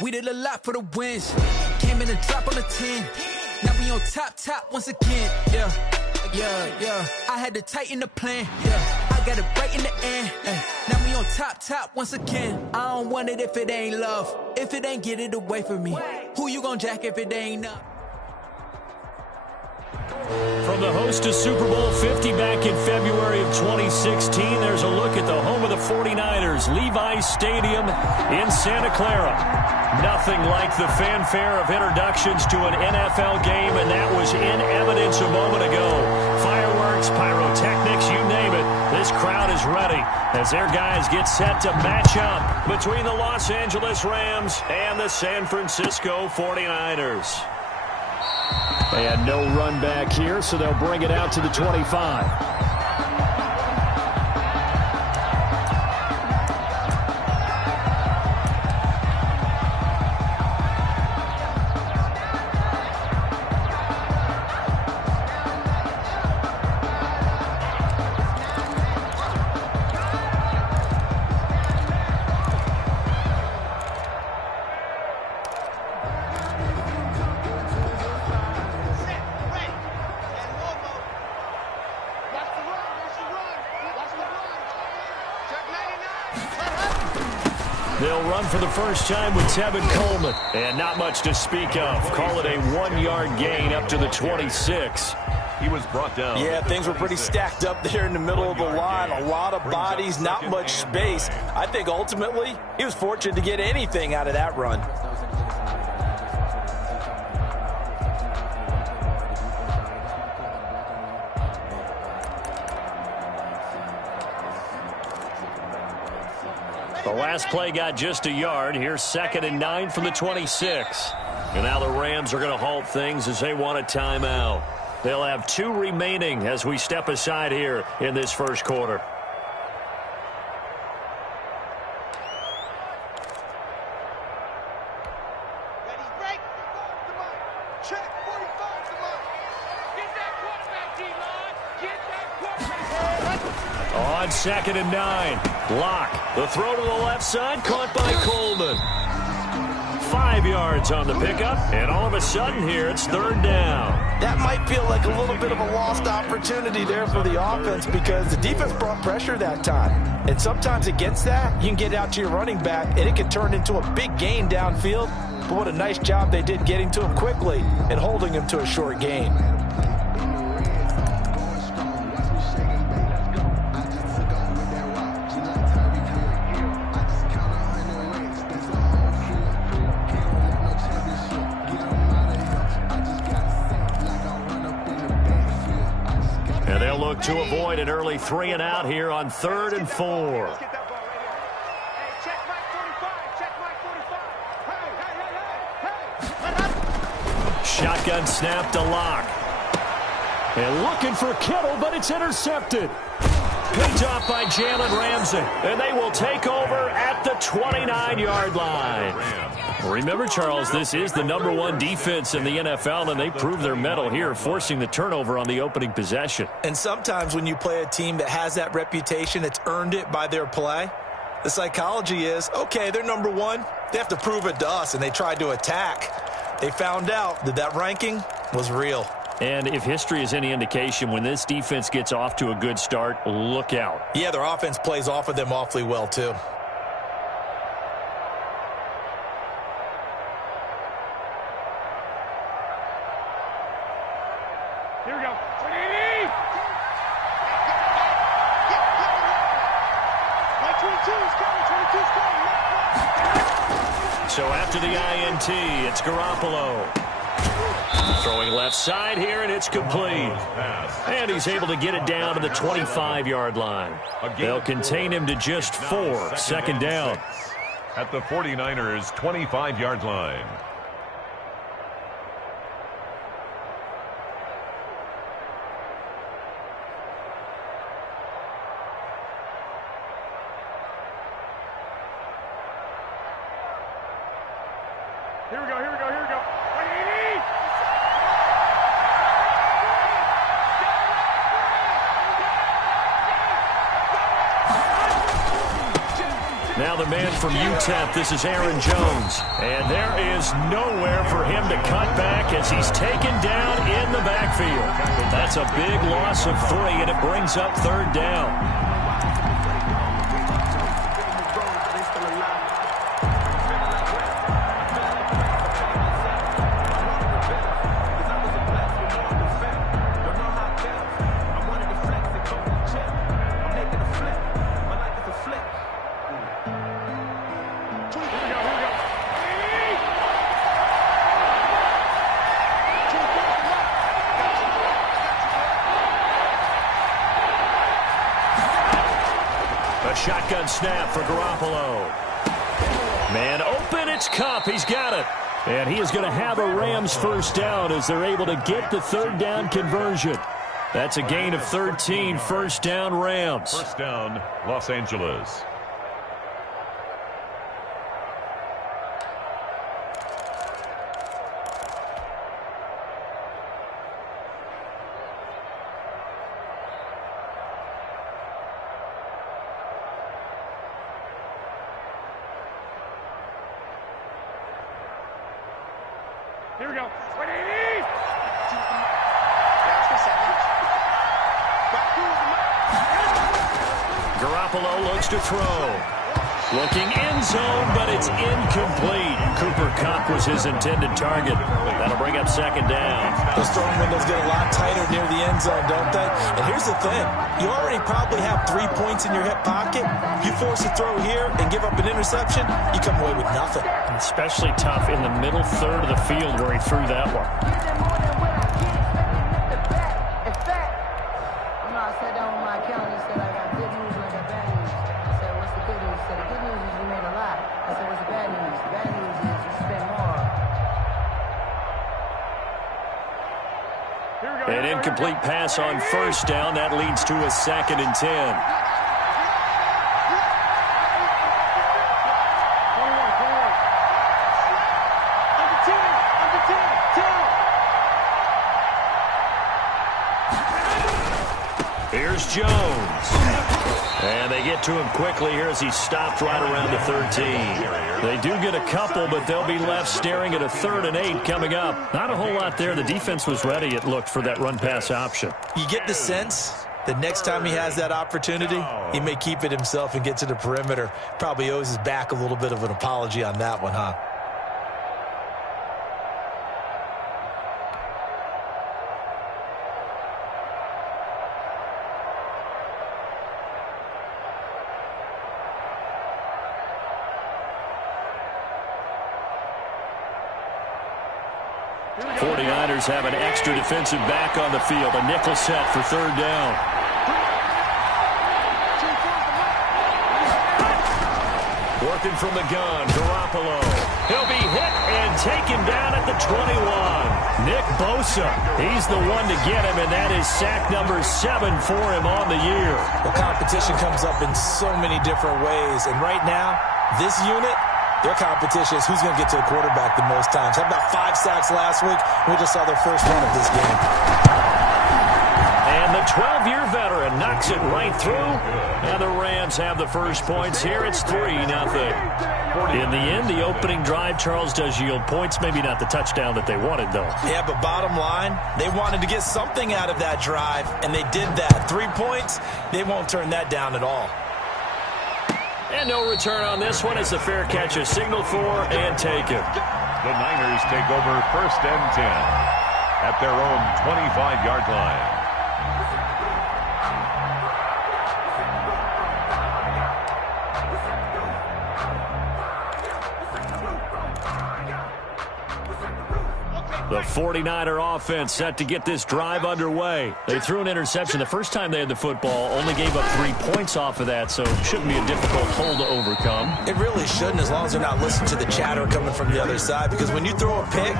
We did a lot for the wins. Came in and dropped on the 10. Now we on top once again. Yeah. I had to tighten the plan. Yeah. I got it right in the end. Now we on top once again. I don't want it if it ain't love. If it ain't, get it away from me. Who you gon' jack if it ain't up? From the host to Super Bowl 50 back in February of 2016, there's a look at the home of the 49ers, Levi's Stadium in Santa Clara. Nothing like the fanfare of introductions to an NFL game, and that was in evidence a moment ago. Fireworks, pyrotechnics, you name it. This crowd is ready as their guys get set to match up between the Los Angeles Rams and the San Francisco 49ers. They had no run back here, so they'll bring it out to the 25. They'll run for the first time with Tevin Coleman. And not much to speak of. Call it a 1-yard gain up to the 26. He was brought down. Yeah, things were pretty stacked up there in the middle of the line. A lot of bodies, not much space. I think ultimately he was fortunate to get anything out of that run. The last play got just a yard. Here's 2nd and 9 from the 26. And now the Rams are going to halt things as they want a timeout. They'll have 2 remaining as we step aside here in this first quarter. On 2nd and 9, Locke. The throw to the left side, caught by Coleman. 5 yards on the pickup, and all of a sudden here it's 3rd down. That might feel like a little bit of a lost opportunity there for the offense because the defense brought pressure that time. And sometimes against that, you can get out to your running back, and it can turn into a big gain downfield. But what a nice job they did getting to him quickly and holding him to a short gain. Look to avoid an early 3 and out here on 3rd and 4. Shotgun snap to Locke. And looking for Kittle, but it's intercepted. Picked off by Jalen Ramsey. And they will take over at the 29-yard line. Remember, Charles, this is the #1 defense in the NFL, and they proved their mettle here, forcing the turnover on the opening possession. And sometimes when you play a team that has that reputation, it's earned it by their play. The psychology is, okay, they're #1. They have to prove it to us, and they tried to attack. They found out that that ranking was real. And if history is any indication, when this defense gets off to a good start, look out. Yeah, their offense plays off of them awfully well, too. Here we go. So after the INT, it's Garoppolo. Throwing left side here, and it's complete. And he's able to get it down to the 25-yard line. They'll contain him to just 4. 2nd down. At the 49ers' 25-yard line. Here we go, here we go, here we go. Now the man from U10, this is Aaron Jones. And there is nowhere for him to cut back as he's taken down in the backfield. That's a big loss of 3, and it brings up 3rd down. Shotgun snap for Garoppolo. Man open, it's Kupp. He's got it. And he is going to have a Rams 1st down as they're able to get the 3rd down conversion. That's a gain of 13, 1st down Rams. 1st down, Los Angeles. Here we go. Garoppolo looks to throw. Looking end zone, but it's incomplete. Cooper Kupp was his intended target. That'll bring up 2nd down. Those throwing windows get a lot tighter near the end zone, don't they? And here's the thing. You already probably have 3 points in your hip pocket. You force a throw here and give up an interception, you come away with nothing. Especially tough in the middle 3rd of the field where he threw that one. An incomplete pass on 1st down. That leads to a 2nd and 10. Here's Jones. And they get to him quickly here as he stopped right around the 13. They do get a couple, but they'll be left staring at a 3rd and 8 coming up. Not a whole lot there. The defense was ready, it looked, for that run-pass option. You get the sense that next time he has that opportunity, he may keep it himself and get to the perimeter. Probably owes his back a little bit of an apology on that one, huh? Have an extra defensive back on the field. A nickel set for 3rd down. Working from the gun, Garoppolo. He'll be hit and taken down at the 21. Nick Bosa, he's the one to get him, and that is sack number 7 for him on the year. Well, competition comes up in so many different ways, and right now, this unit, their competition is who's going to get to the quarterback the most times. Had about 5 sacks last week. We just saw their first one of this game. And the 12-year veteran knocks it right through. And the Rams have the first points here. It's 3-0. In the end, the opening drive, Charles, does yield points. Maybe not the touchdown that they wanted, though. Yeah, but bottom line, they wanted to get something out of that drive, and they did that. 3 points, they won't turn that down at all. And no return on this one. It's a fair catch, a signal for, and taken. The Niners take over 1st and 10 at their own 25-yard line. The 49er offense set to get this drive underway. They threw an interception the first time they had the football, only gave up 3 points off of that, so shouldn't be a difficult hole to overcome. It really shouldn't, as long as they're not listening to the chatter coming from the other side, because when you throw a pick,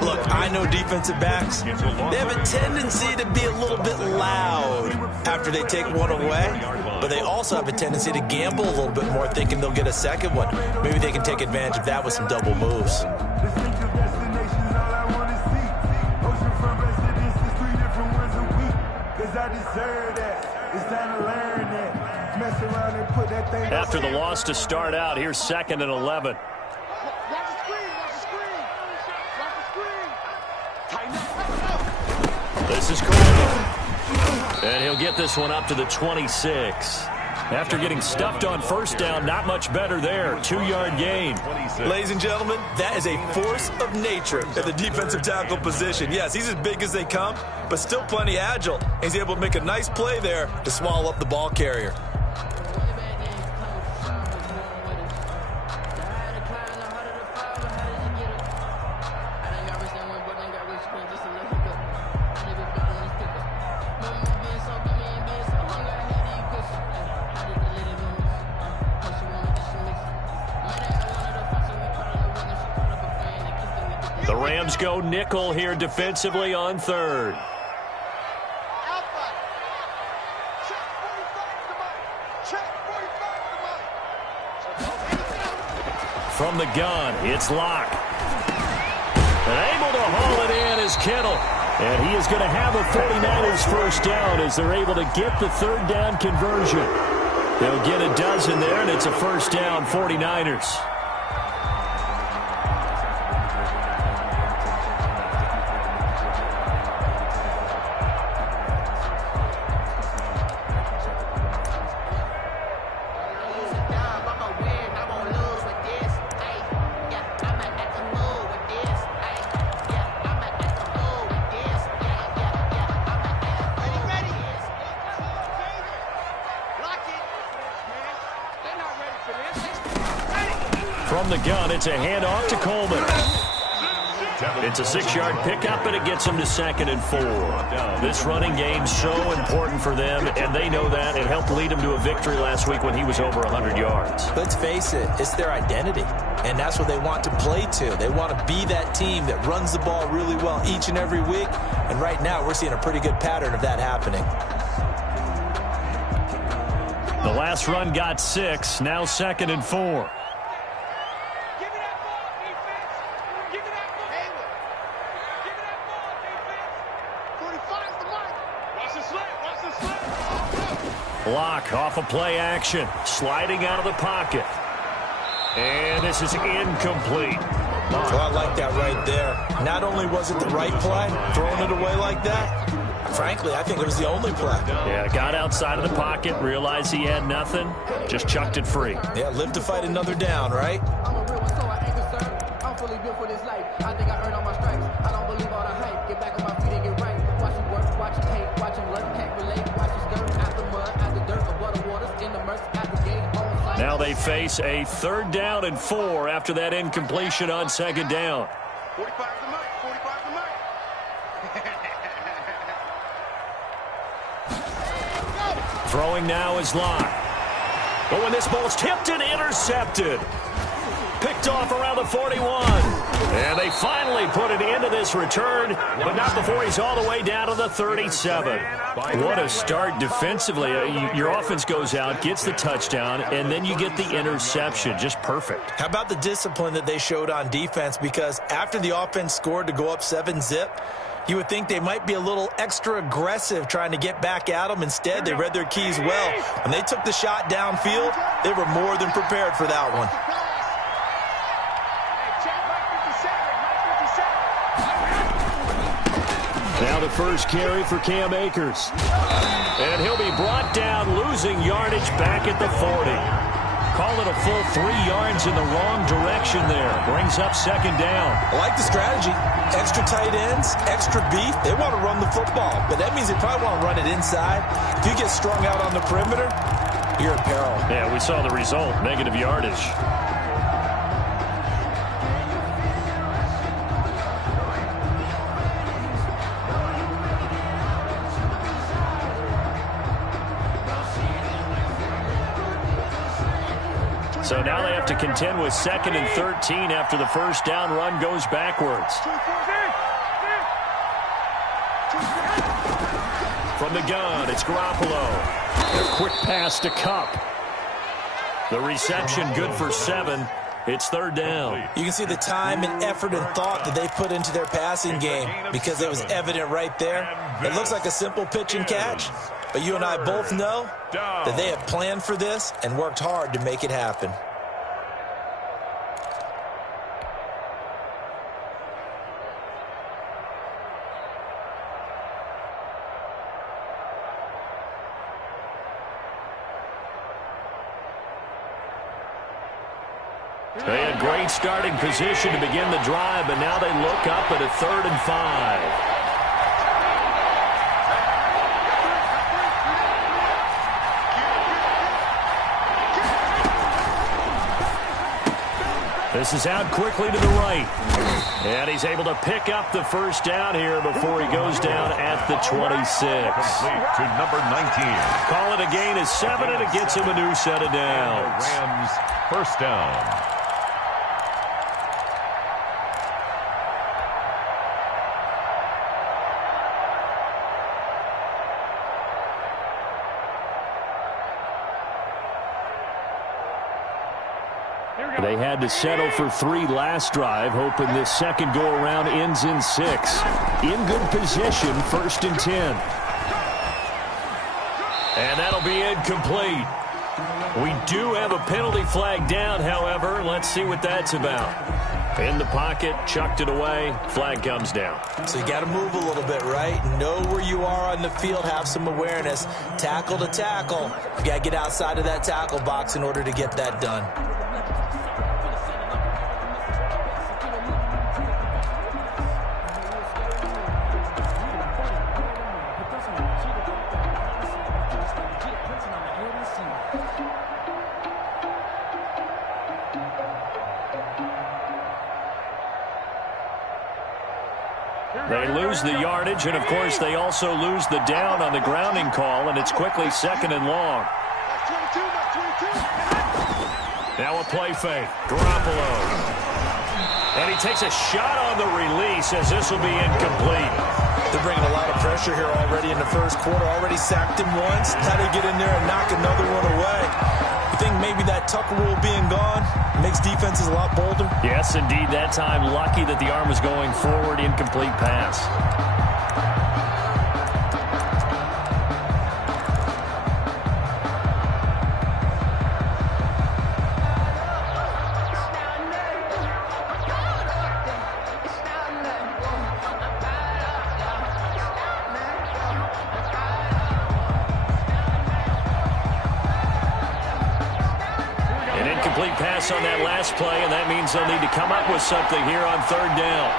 look, I know defensive backs, they have a tendency to be a little bit loud after they take one away, but they also have a tendency to gamble a little bit more, thinking they'll get a second one. Maybe they can take advantage of that with some double moves. I deserve that. It's time to learn that. Mess around and After the loss to start out, here's 2nd and 11. This is Coleman. And he'll get this one up to the 26. After getting stuffed on first down, not much better there. 2-yard gain. Ladies and gentlemen, that is a force of nature at the defensive tackle position. Yes, he's as big as they come, but still plenty agile. He's able to make a nice play there to swallow up the ball carrier. The Rams go nickel here defensively on 3rd. From the gun, it's Locke. And able to haul it in is Kittle. And he is going to have a 49ers first down as they're able to get the 3rd down conversion. They'll get a dozen there, and it's a first down 49ers. From the gun, it's a handoff to Coleman. It's a 6-yard pickup, and it gets them to 2nd and 4. This running game's so important for them, and they know that. It helped lead them to a victory last week when he was over 100 yards. Let's face it, it's their identity, and that's what they want to play to. They want to be that team that runs the ball really well each and every week, and right now we're seeing a pretty good pattern of that happening. The last run got 6, now 2nd and 4. Block off of play action, sliding out of the pocket. And this is incomplete. Well, I like that right there. Not only was it the right play, throwing it away like that, frankly, I think it was the only play. Yeah, got outside of the pocket, realized he had nothing, just chucked it free. Yeah, live to fight another down, right? I'm a real one, so I ain't concerned. I'm fully built for this life. I think I earned all my stripes. I don't believe all the hype. Get back on my feet and get right. Watch him work, watch him hate, watch him learn, can't relate. Watch him skirt out the mud, out the dirt, above the waters, in the murk, out the gate, on sight. Now they face a 3rd down and 4 after that incompletion on 2nd down. 45 to Mike, 45 to Mike. Throwing now is Locke. But when this ball's tipped and intercepted. Picked off around the 41. And they finally put it into this return, but not before he's all the way down to the 37. What a start defensively. Your offense goes out, gets the touchdown, and then you get the interception. Just perfect. How about the discipline that they showed on defense? Because after the offense scored to go up 7-zip, you would think they might be a little extra aggressive trying to get back at them. Instead, they read their keys well. When they took the shot downfield, they were more than prepared for that one. Now the first carry for Cam Akers. And he'll be brought down, losing yardage back at the 40. Call it a full 3 yards in the wrong direction there. Brings up 2nd down. I like the strategy. Extra tight ends, extra beef. They want to run the football, but that means they probably want to run it inside. If you get strung out on the perimeter, you're in peril. Yeah, we saw the result, negative yardage. So now they have to contend with 2nd and 13 after the first down run goes backwards. From the gun, it's Garoppolo. A quick pass to Kupp. The reception good for 7. It's 3rd down. You can see the time and effort and thought that they put into their passing game because it was evident right there. It looks like a simple pitch and catch, But you and I both know that they have planned for this and worked hard to make it happen. They had great starting position to begin the drive, but now they look up at a 3rd and 5. This is out quickly to the right. And he's able to pick up the first down here before he goes down at the 26. Complete to number 19. Call it a gain of 7, and it gets him a new set of downs. Rams first down. They had to settle for 3 last drive, hoping this second go-around ends in 6. In good position, 1st and 10. And that'll be incomplete. We do have a penalty flag down, however. Let's see what that's about. In the pocket, chucked it away, flag comes down. So you got to move a little bit, right? Know where you are on the field, have some awareness. Tackle to tackle. You got to get outside of that tackle box in order to get that done. They lose the yardage, and, of course, they also lose the down on the grounding call, and it's quickly 2nd and long. Now a play fake. Garoppolo. And he takes a shot on the release as this will be incomplete. They're bringing a lot of pressure here already in the first quarter. Already sacked him once. How to get in there and knock another one away. You think maybe that Tucker rule being gone makes defenses a lot bolder? Yes, indeed. That time, lucky that the arm was going forward. Incomplete pass. Pass on that last play, and that means they'll need to come up with something here on 3rd down.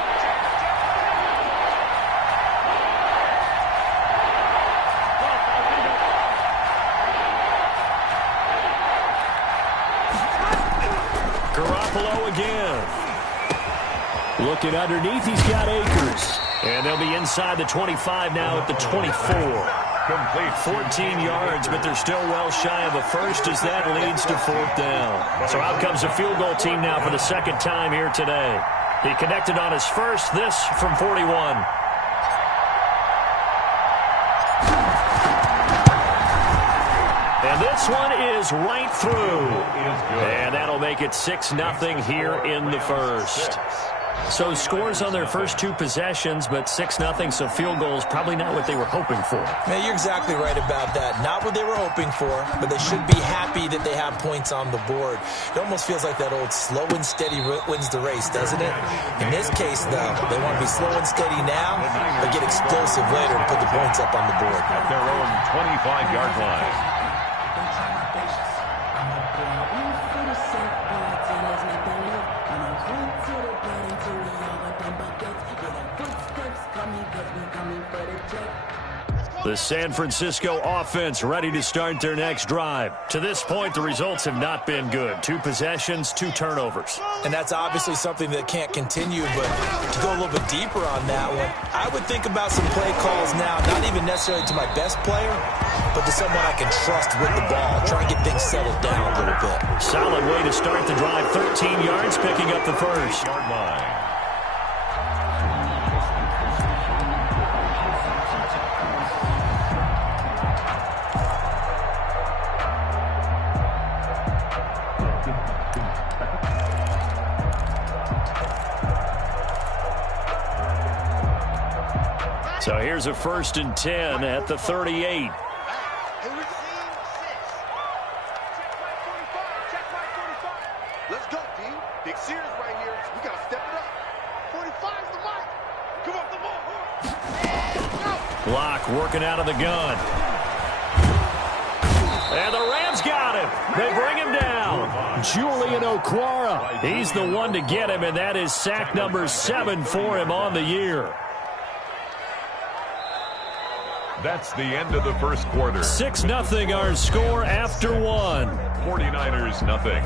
Garoppolo again. Looking underneath, he's got Akers. And they'll be inside the 25 now at the 24. Complete. 14 yards, but they're still well shy of a first as that leads to 4th down. So out comes the field goal team now for the 2nd time here today. He connected on his first, this from 41. And this one is right through. And that'll make it 6-0 here in the first. So scores on their first 2 possessions, but 6-0, so field goals probably not what they were hoping for. Man, you're exactly right about that. Not what they were hoping for, but they should be happy that they have points on the board. It almost feels like that old slow and steady wins the race, doesn't it? In this case, though, they want to be slow and steady now, but get explosive later to put the points up on the board. At their own 25-yard line. The San Francisco offense ready to start their next drive. To this point, the results have not been good. 2 possessions, 2 turnovers. And that's obviously something that can't continue, but to go a little bit deeper on that one, I would think about some play calls now, not even necessarily to my best player, but to someone I can trust with the ball, try and get things settled down a little bit. Solid way to start the drive. 13 yards, picking up the first. Yard line. So here's a 1st and 10 at the 38. Big series right here. We got to step it up. 45's the mark. Come on, come on. Block working out of the gun. And the Rams got him. They bring him down. Julian Okwara. He's the one to get him, and that is sack number 7 for him on the year. That's the end of the first quarter. 6-0 our score after 1. 49ers nothing.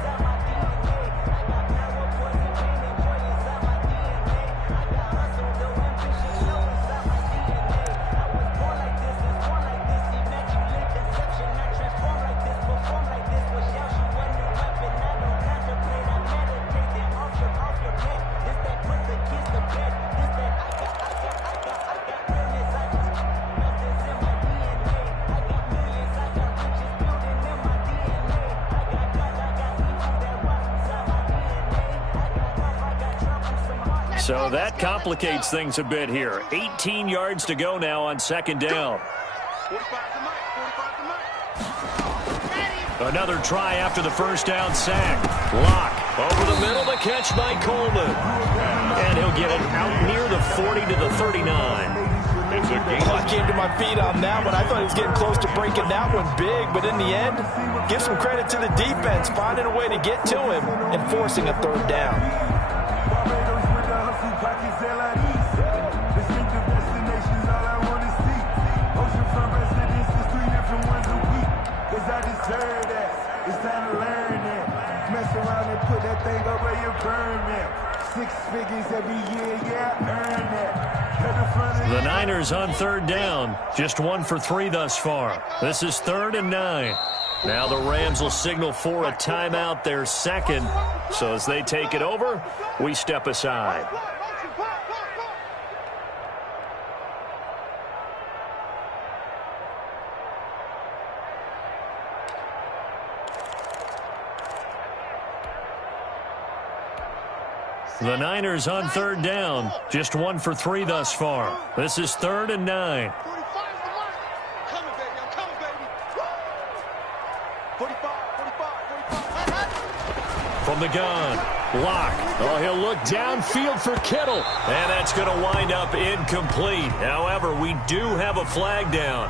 So that complicates things a bit here. 18 yards to go now on second down. 45's the mark. Another try after the first down sack. Lock over the middle, the catch by Coleman. And he'll get it out near the 40 to the 39. It's a game. I came to my feet on that one. I thought he was getting close to breaking that one big, but in the end, give some credit to the defense, finding a way to get to him and forcing a third down. The Niners on third down, just 1 for 3 thus far. This is 3rd and 9. Now the Rams will signal for a timeout, their second. So as they take it over, we step aside. The Niners on third down, just 1 for 3 thus far. This is 3rd and 9. 45's the mark. Coming, baby. I'm coming, baby. 45. From the gun, Lock. Oh, he'll look downfield for Kittle. And that's going to wind up incomplete. However, we do have a flag down.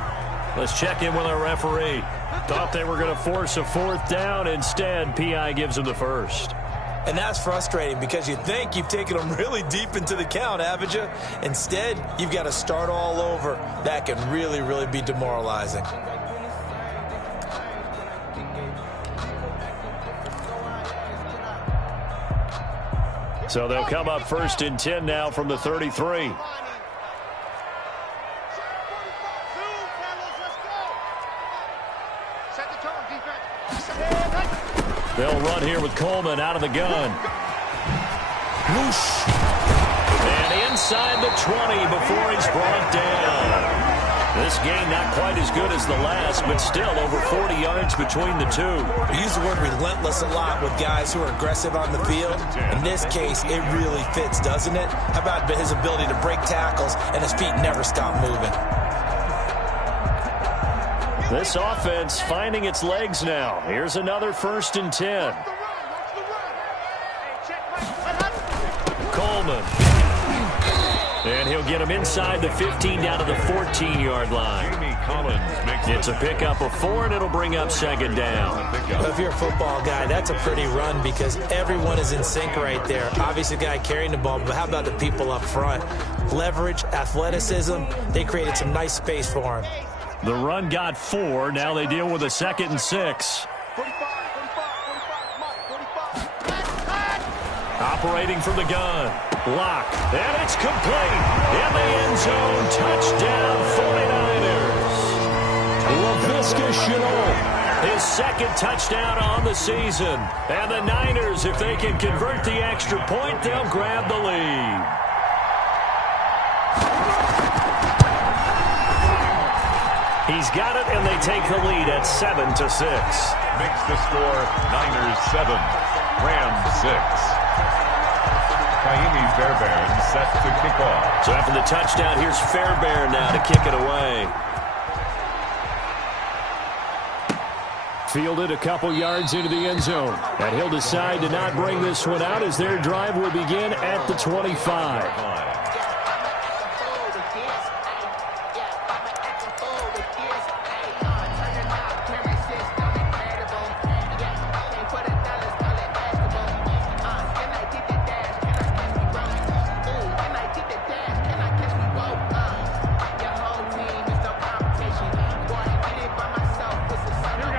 Let's check in with our referee. Thought they were going to force a 4th down. Instead, P.I. gives them the first. And that's frustrating because you think you've taken them really deep into the count, haven't you? Instead, you've got to start all over. That can really, really be demoralizing. So they'll come up 1st and 10 now from the 33. They'll run here with Coleman out of the gun. Whoosh. And inside the 20 before he's brought down. This game not quite as good as the last, but still over 40 yards between the two. We use the word relentless a lot with guys who are aggressive on the field. In this case, it really fits, doesn't it? How about his ability to break tackles and his feet never stop moving? This offense finding its legs now. Here's another 1st and 10. Coleman. And he'll get him inside the 15 down to the 14-yard line. It's a pickup of 4, and it'll bring up 2nd down. Well, if you're a football guy, that's a pretty run because everyone is in sync right there. Obviously, the guy carrying the ball, but how about the people up front? Leverage, athleticism, they created some nice space for him. The run got 4. Now they deal with a 2nd and 6. Operating from the gun. Lock. And it's complete. In the end zone. Touchdown 49ers. Laviska Shenault. His 2nd touchdown on the season. And the Niners, if they can convert the extra point, they'll grab the lead. He's got it, and they take the lead at 7-6. Makes the score Niners 7, Rams 6. Kaimi Fairbairn set to kick off. So after the touchdown, here's Fairbairn now to kick it away. Fielded a couple yards into the end zone. And he'll decide to not bring this one out as their drive will begin at the 25.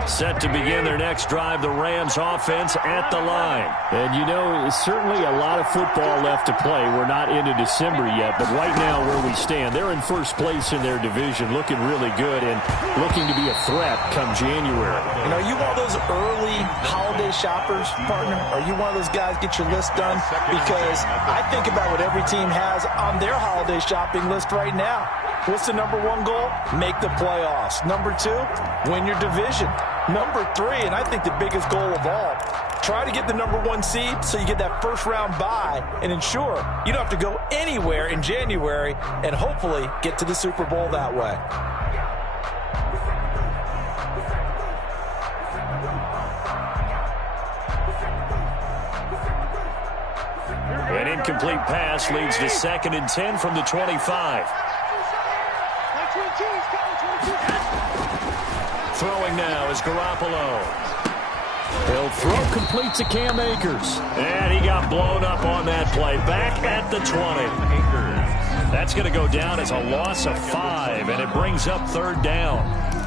Set to begin their next drive, the Rams offense at the line. And you know, certainly a lot of football left to play. We're not into December yet, but right now where we stand, they're in first place in their division, looking really good and looking to be a threat come January. And are you one of those early holiday shoppers, partner? Are you one of those guys get your list done? Because I think about what every team has on their holiday shopping list right now. What's the number one goal? Make the playoffs. Number two, win your division. Number three, and I think the biggest goal of all, try to get the number one seed so you get that first round bye and ensure you don't have to go anywhere in January and hopefully get to the Super Bowl that way. An incomplete pass leads to 2nd and 10 from the 25. Throwing now is Garoppolo. He'll throw complete to Cam Akers. And he got blown up on that play. Back at the 20. That's going to go down as a loss of 5, and it brings up 3rd down.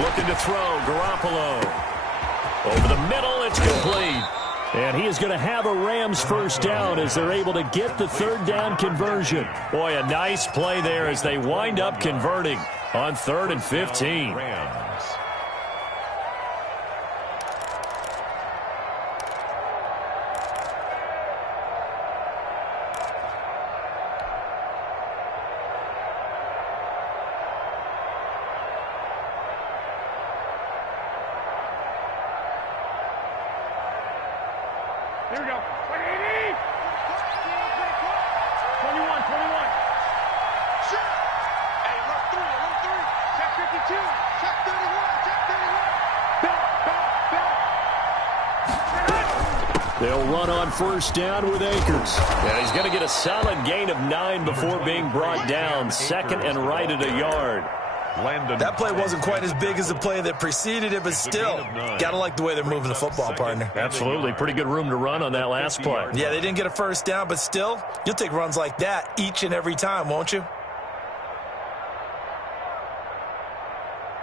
Looking to throw, Garoppolo. Over the middle, it's complete. And he is going to have a Rams first down as they're able to get the 3rd down conversion. Boy, a nice play there as they wind up converting on 3rd and 15. Here we go. 180. 21. Shoot. Hey, look through. Check 52. Check 31. Check 31. Back. They'll run on first down with Akers. And he's going to get a solid gain of 9 before being brought down. 2nd and right at a yard. That play wasn't quite as big as the play that preceded it, but still, got to like the way they're moving the football, partner. Absolutely. Pretty good room to run on that last play. Yeah, they didn't get a first down, but still, you'll take runs like that each and every time, won't you?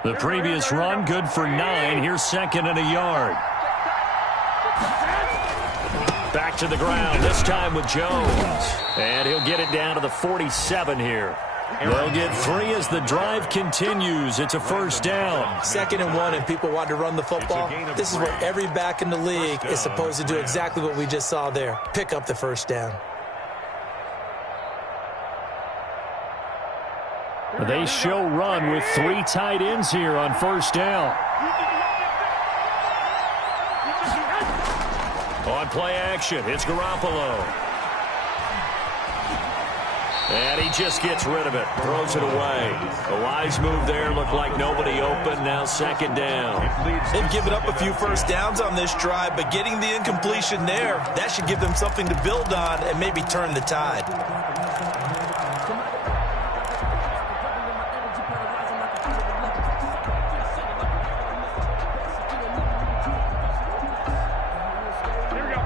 The previous run, good for 9. Here's 2nd and a yard. Back to the ground, this time with Jones. And he'll get it down to the 47 here. They'll get 3 as the drive continues. It's a first down. 2nd and 1, and people want to run the football. This is where every back in the league is supposed to do exactly what we just saw there. Pick up the first down. They show run with 3 tight ends here on first down. On play action, it's Garoppolo. And he just gets rid of it, throws it away. A wise move there, looked like nobody open, now 2nd down. They've given up a few first downs on this drive, but getting the incompletion there, that should give them something to build on and maybe turn the tide.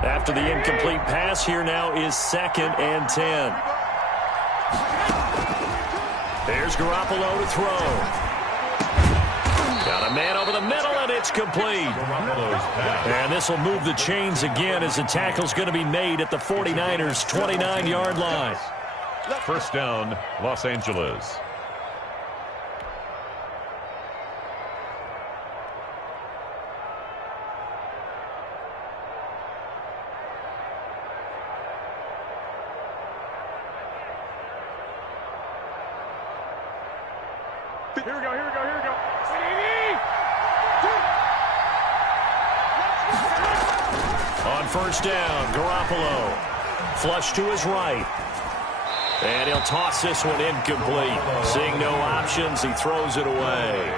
After the incomplete pass, here now is 2nd and 10. There's Garoppolo to throw. Got a man over the middle, and it's complete. And this will move the chains again as the tackle's going to be made at the 49ers' 29-yard line. First down, Los Angeles. Here we go. On first down, Garoppolo. Flush to his right. And he'll toss this one incomplete. Seeing no options, he throws it away.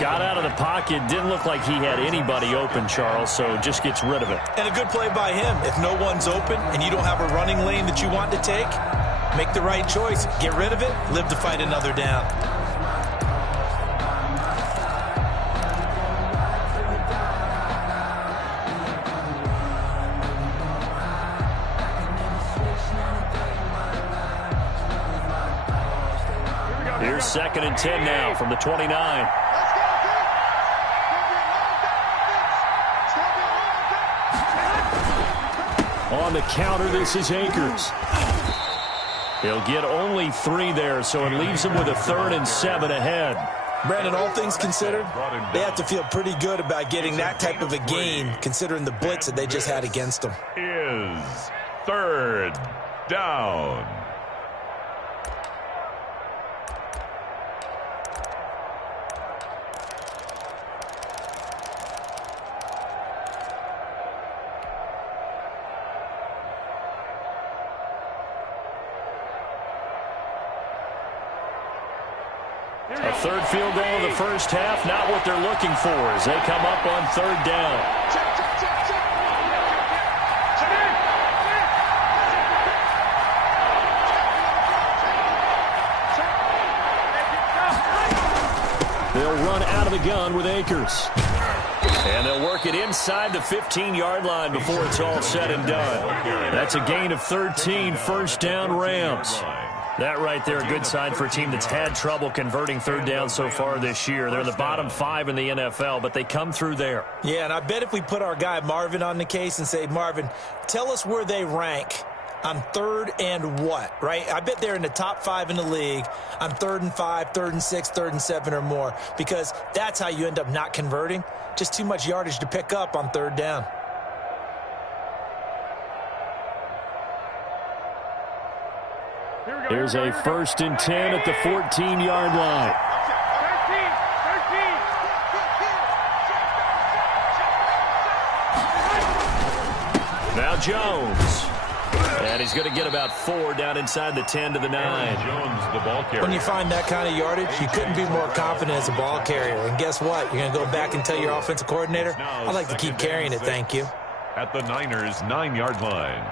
Got out of the pocket. Didn't look like he had anybody open, Charles, so just gets rid of it. And a good play by him. If no one's open and you don't have a running lane that you want to take, make the right choice. Get rid of it. Live to fight another down. Here's 2nd and 10 now from the 29. On the counter, this is Akers. He'll get only 3 there, so it leaves him with a 3rd and 7 ahead. Brandon, all things considered, they have to feel pretty good about getting that type of a gain, considering the blitz that they just had against them. Is 3rd down. A 3rd field goal of the first half, not what they're looking for as they come up on 3rd down. They'll run out of the gun with Akers. And they'll work it inside the 15-yard line before it's all said and done. That's a gain of 13, first down Rams. That right there, a good sign for a team that's had trouble converting 3rd down so far this year. They're in the bottom 5 in the NFL, but they come through there. Yeah, and I bet if we put our guy Marvin on the case and say, Marvin, tell us where they rank on 3rd and what, right? I bet they're in the top 5 in the league on 3rd and 5, 3rd and 6, 3rd and 7 or more, because that's how you end up not converting. Just too much yardage to pick up on 3rd down. Here's a 1st and 10 at the 14-yard line. Now Jones. And he's going to get about 4 down inside the 10 to the 9. Jones, the ball carrier. When you find that kind of yardage, you couldn't be more confident as a ball carrier. And guess what? You're going to go back and tell your offensive coordinator, I'd like to keep carrying it, thank you. At the Niners' 9-yard line.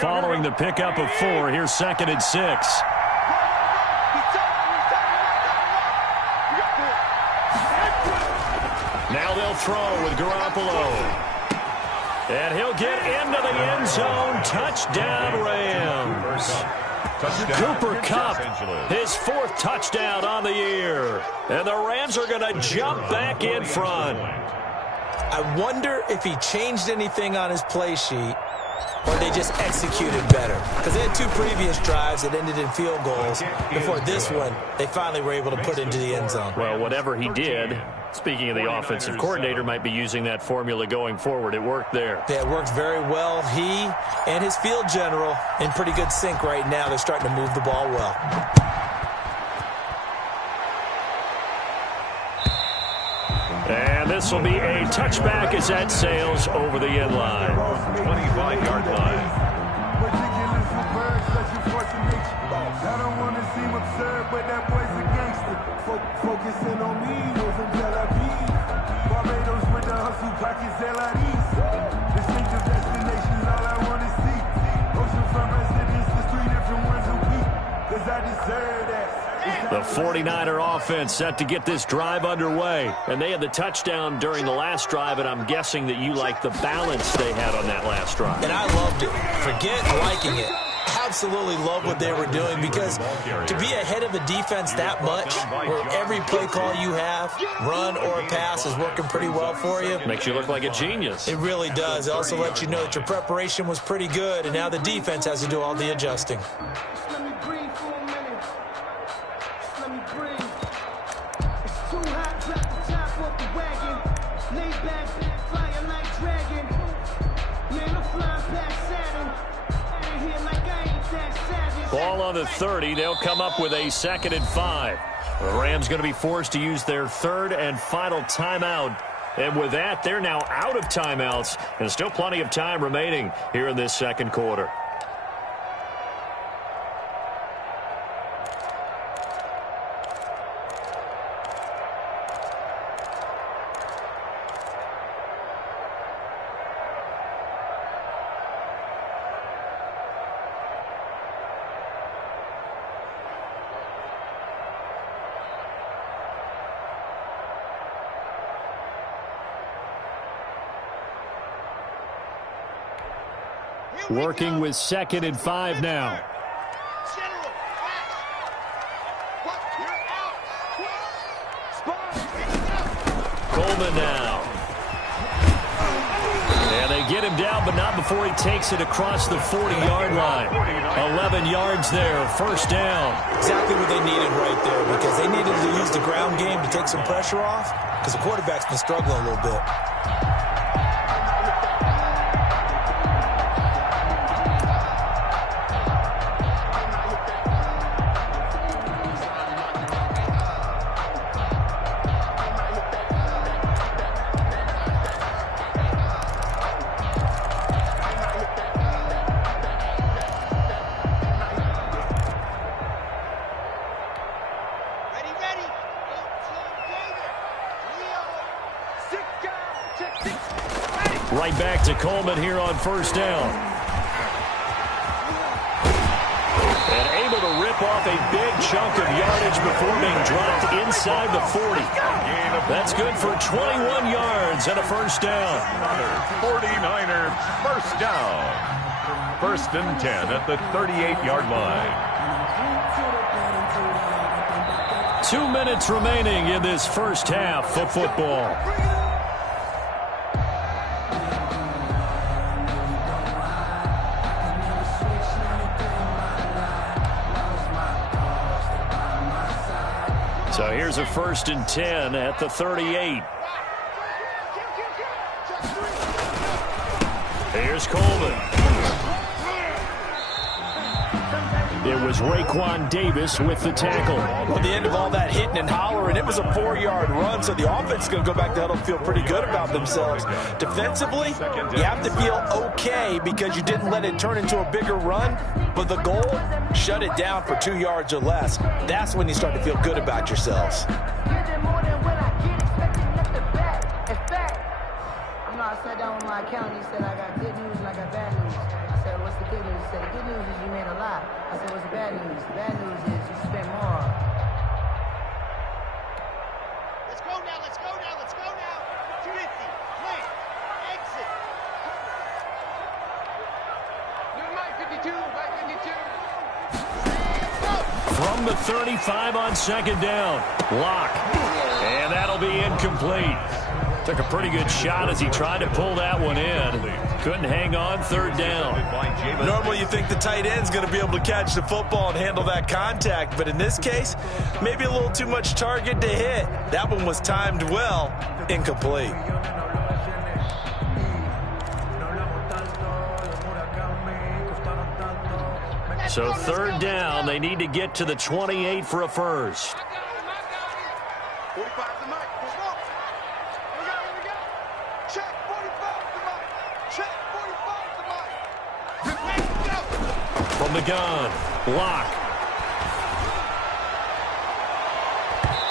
Following the pickup of 4, here's 2nd and 6. Now they'll throw with Garoppolo. And he'll get into the end zone. Touchdown, Rams. Cooper Kupp, his 4th touchdown on the year. And the Rams are going to jump back in front. I wonder if he changed anything on his play sheet, or they just executed better. Because they had 2 previous drives that ended in field goals. Before this one, they finally were able to put into the end zone. Well, whatever he did, speaking of the offensive coordinator, might be using that formula going forward. It worked there. Yeah, it worked very well. He and his field general in pretty good sync right now. They're starting to move the ball well. And this will be a touchback as that sails over the end line. 25-yard line. I don't want to seem absurd, but that boy's a gangster. Focusing on me, we're from Tel Aviv. Barbados with the hustle pockets, LIDs. Distinctive destinations, all I want to see. Oceanfront residence, there's 3 different ones a week. Cause I deserve that. The 49er offense set to get this drive underway. And they had the touchdown during the last drive, and I'm guessing that you like the balance they had on that last drive. And I loved it. Forget liking it. Absolutely love what they were doing, because to be ahead of the defense that much, where every play call you have, run or pass, is working pretty well for you. Makes you look like a genius. It really does. It also lets you know that your preparation was pretty good, and now the defense has to do all the adjusting. Let me breathe for a minute. Let me breathe. It's too hot, drop the top off the wagon. Lay back, flying like dragon. Man, I'm flying past Saturn. Out of here like I ain't that savage. Ball on the 30. They'll come up with a 2nd and 5. The Rams going to be forced to use their 3rd and final timeout. And with that, they're now out of timeouts. And still plenty of time remaining here in this 2nd quarter. Working with 2nd and 5 now. Coleman now. And they get him down, but not before he takes it across the 40-yard line. 11 yards there, 1st down. Exactly what they needed right there, because they needed to use the ground game to take some pressure off, because the quarterback's been struggling a little bit. Right back to Coleman here on 1st down. And able to rip off a big chunk of yardage before being dropped inside the 40. That's good for 21 yards and a 1st down. 49er 1st down. 1st and 10 at the 38-yard line. 2 minutes remaining in this 1st half of football. So here's a 1st and 10 at the 38. Here's Coleman. It was Raekwon Davis with the tackle. Well, the end of all that hitting and hollering, it was a 4-yard run, so the offense is going to go back to huddle and feel pretty good about themselves. Defensively, you have to feel okay because you didn't let it turn into a bigger run, but the goal, shut it down for 2 yards or less. That's when you start to feel good about yourselves. I sat down with my accountant. He said, I got good news and I got bad news. I said, what's the good news? He said, the good news is you made a lot. I said, what's the bad news? The bad news is you spent more. Let's go now, let's go now, let's go now. 250, clear, exit. Mike 52, Mike 52. From the 35 on 2nd down. Lock. And that'll be incomplete. Took a pretty good shot as he tried to pull that one in. Couldn't hang on, 3rd down. Normally you think the tight end's going to be able to catch the football and handle that contact, but in this case, maybe a little too much target to hit. That one was timed well, incomplete. So 3rd down, they need to get to the 28 for a 1st. 45 to Mike. We go. Check 45 to Mike. Check 45 to Mike. From the gun, Lock.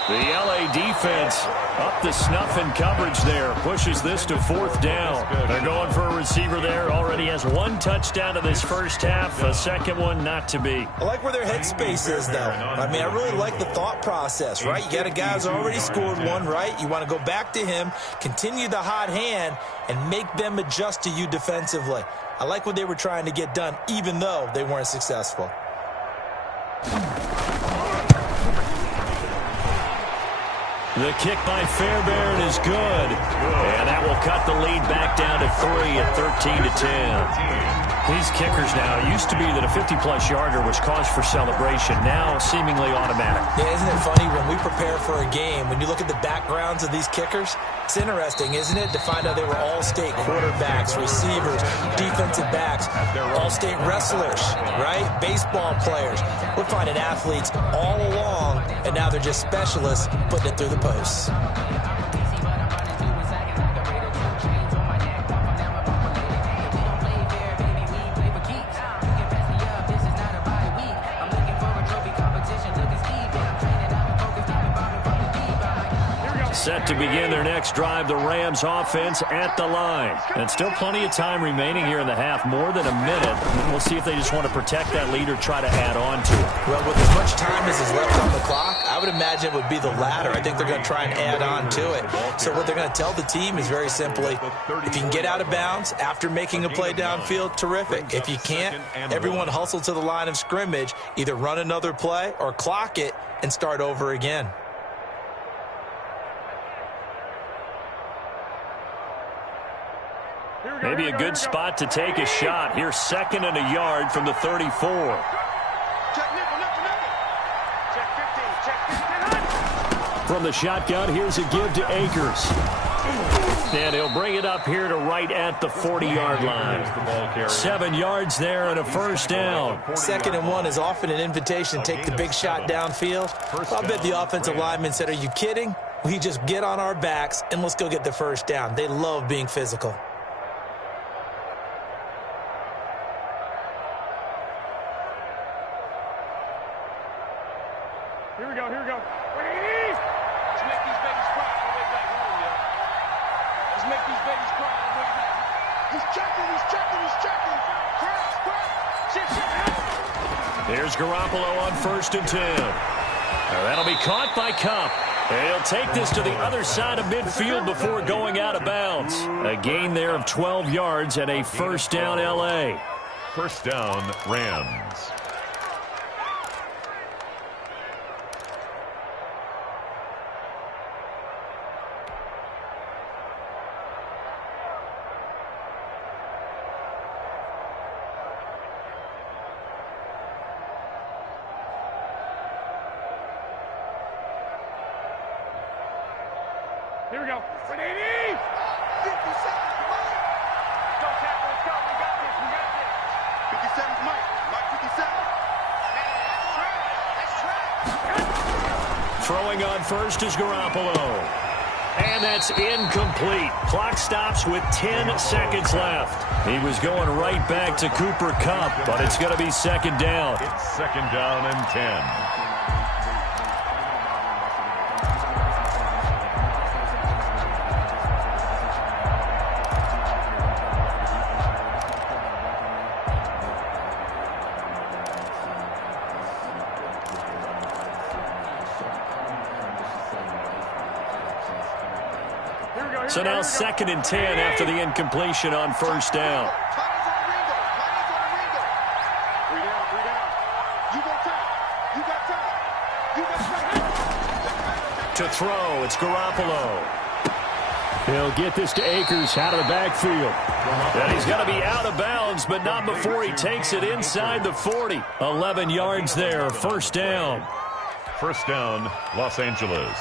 The LA defense up to snuff in coverage there. Pushes this to 4th down. They're going for a receiver there. Already has 1 touchdown in this 1st half. A 2nd one not to be. I like where their headspace is, though. I mean, I really like the thought process, right? You got a guy who's already scored one, right? You want to go back to him, continue the hot hand, and make them adjust to you defensively. I like what they were trying to get done, even though they weren't successful. The kick by Fairbairn is good. And that will cut the lead back down to 3 at 13-10. These kickers now, it used to be that a 50-plus yarder was cause for celebration. Now seemingly automatic. Yeah, isn't it funny when we prepare for a game, when you look at the backgrounds of these kickers, it's interesting, isn't it, to find out they were all-state quarterbacks, receivers, defensive backs, all-state wrestlers, right? Baseball players. We're finding athletes all along, and now they're just specialists putting it through the posts. Set to begin their next drive, the Rams offense at the line. And still plenty of time remaining here in the half, more than a minute. And we'll see if they just want to protect that lead or try to add on to it. Well, with as much time as is left on the clock, I would imagine it would be the latter. I think they're going to try and add on to it. So what they're going to tell the team is very simply, if you can get out of bounds after making a play downfield, terrific. If you can't, everyone hustle to the line of scrimmage, either run another play or clock it and start over again. Maybe a good spot to take a shot. Here's 2nd and a yard from the 34. Check nickel, nickel, nickel. Check 15, check 15. From the shotgun, here's a give to Akers. And he'll bring it up here to right at the 40-yard line. 7 yards there and a first down. 2nd and 1 is often an invitation to take the big shot downfield. I'll bet the offensive lineman said, are you kidding? We just get on our backs and let's go get the first down. They love being physical. Here we go, here we go. Let's make these babies cry on the way back home, yo. Let's make these babies cry on the way back home. He's checking, he's checking, he's checking. Crash, crash. Shit, shit. Here's Garoppolo on 1st and 10. That'll be caught by Kupp. And he'll take this to the other side of midfield before going out of bounds. A gain there of 12 yards and a first down L.A. First down, Rams. Here we go. 50 seconds, Mike. Don't tackle, let's go. We got this, we got this. 50 seconds, Mike. Mike, 50 seconds. That's track. Throwing on first is Garoppolo. And that's incomplete. Clock stops with 10 seconds left. He was going right back to Cooper Kupp, but it's going to be 2nd down. It's 2nd down and 10. So now 2nd and 10 after the incompletion on first down. To throw, it's Garoppolo. He'll get this to Akers out of the backfield. And he's going to be out of bounds, but not before he takes it inside the 40. 11 yards there, first down. First down, Los Angeles.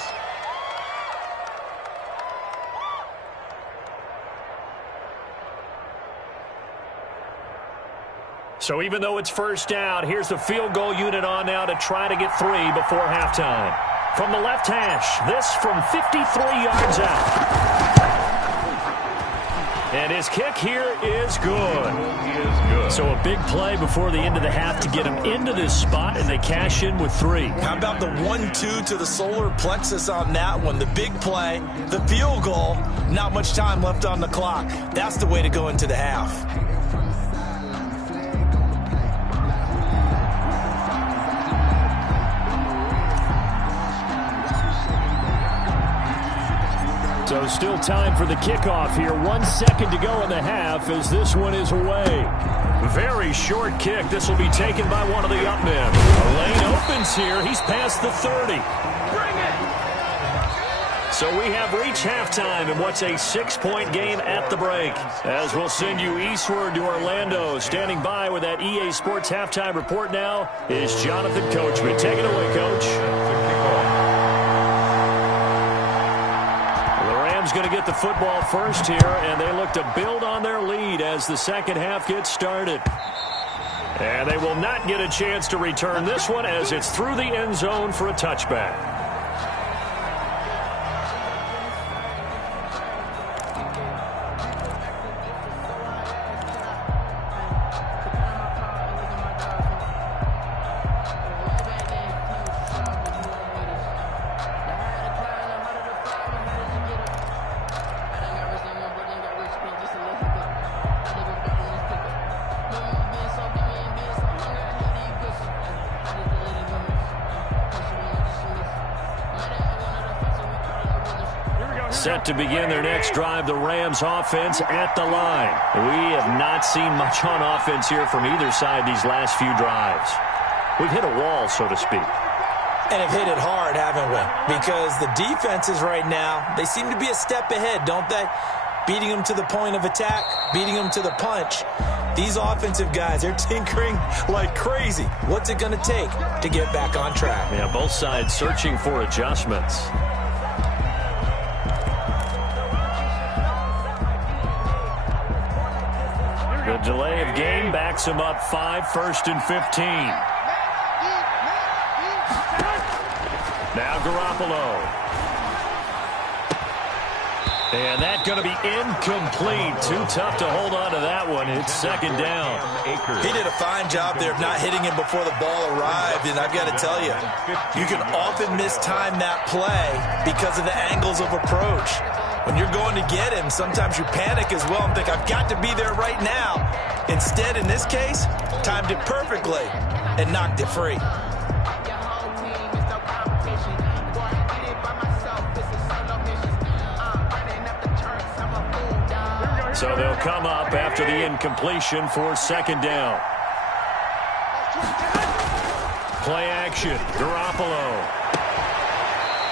So even though it's first down, here's the field goal unit on now to try to get 3 before halftime. From the left hash, this from 53 yards out. And his kick here is good. So a big play before the end of the half to get him into this spot, and they cash in with 3. How about the 1-2 to the solar plexus on that one? The big play, the field goal, not much time left on the clock. That's the way to go into the half. So still time for the kickoff here. 1 second to go in the half as this one is away. Very short kick. This will be taken by one of the up men. A lane opens here. He's past the 30. Bring it! So we have reached halftime in what's a 6-point game at the break. As we'll send you eastward to Orlando. Standing by with that EA Sports halftime report now is Jonathan Coachman. Take it away, Coach. The Rams going to get the football first here, and they look to build on their lead as the second half gets started. And they will not get a chance to return this one as it's through the end zone for a touchback. Set to begin their next drive, the Rams offense at the line. We have not seen much on offense here from either side these last few drives. We've hit a wall, so to speak. And have hit it hard, haven't we? Because the defenses right now, they seem to be a step ahead, don't they? Beating them to the point of attack, beating them to the punch. These offensive guys, they're tinkering like crazy. What's it going to take to get back on track? Yeah, both sides searching for adjustments. The delay of game backs him up 5, 1st and 15. Now Garoppolo. And that's going to be incomplete. Too tough to hold on to that one. It's second down. He did a fine job there of not hitting him before the ball arrived. And I've got to tell you, you can often mistime that play because of the angles of approach. When you're going to get him, sometimes you panic as well and think, I've got to be there right now. Instead, in this case, timed it perfectly and knocked it free. So they'll come up after the incompletion for second down. Play action, Garoppolo.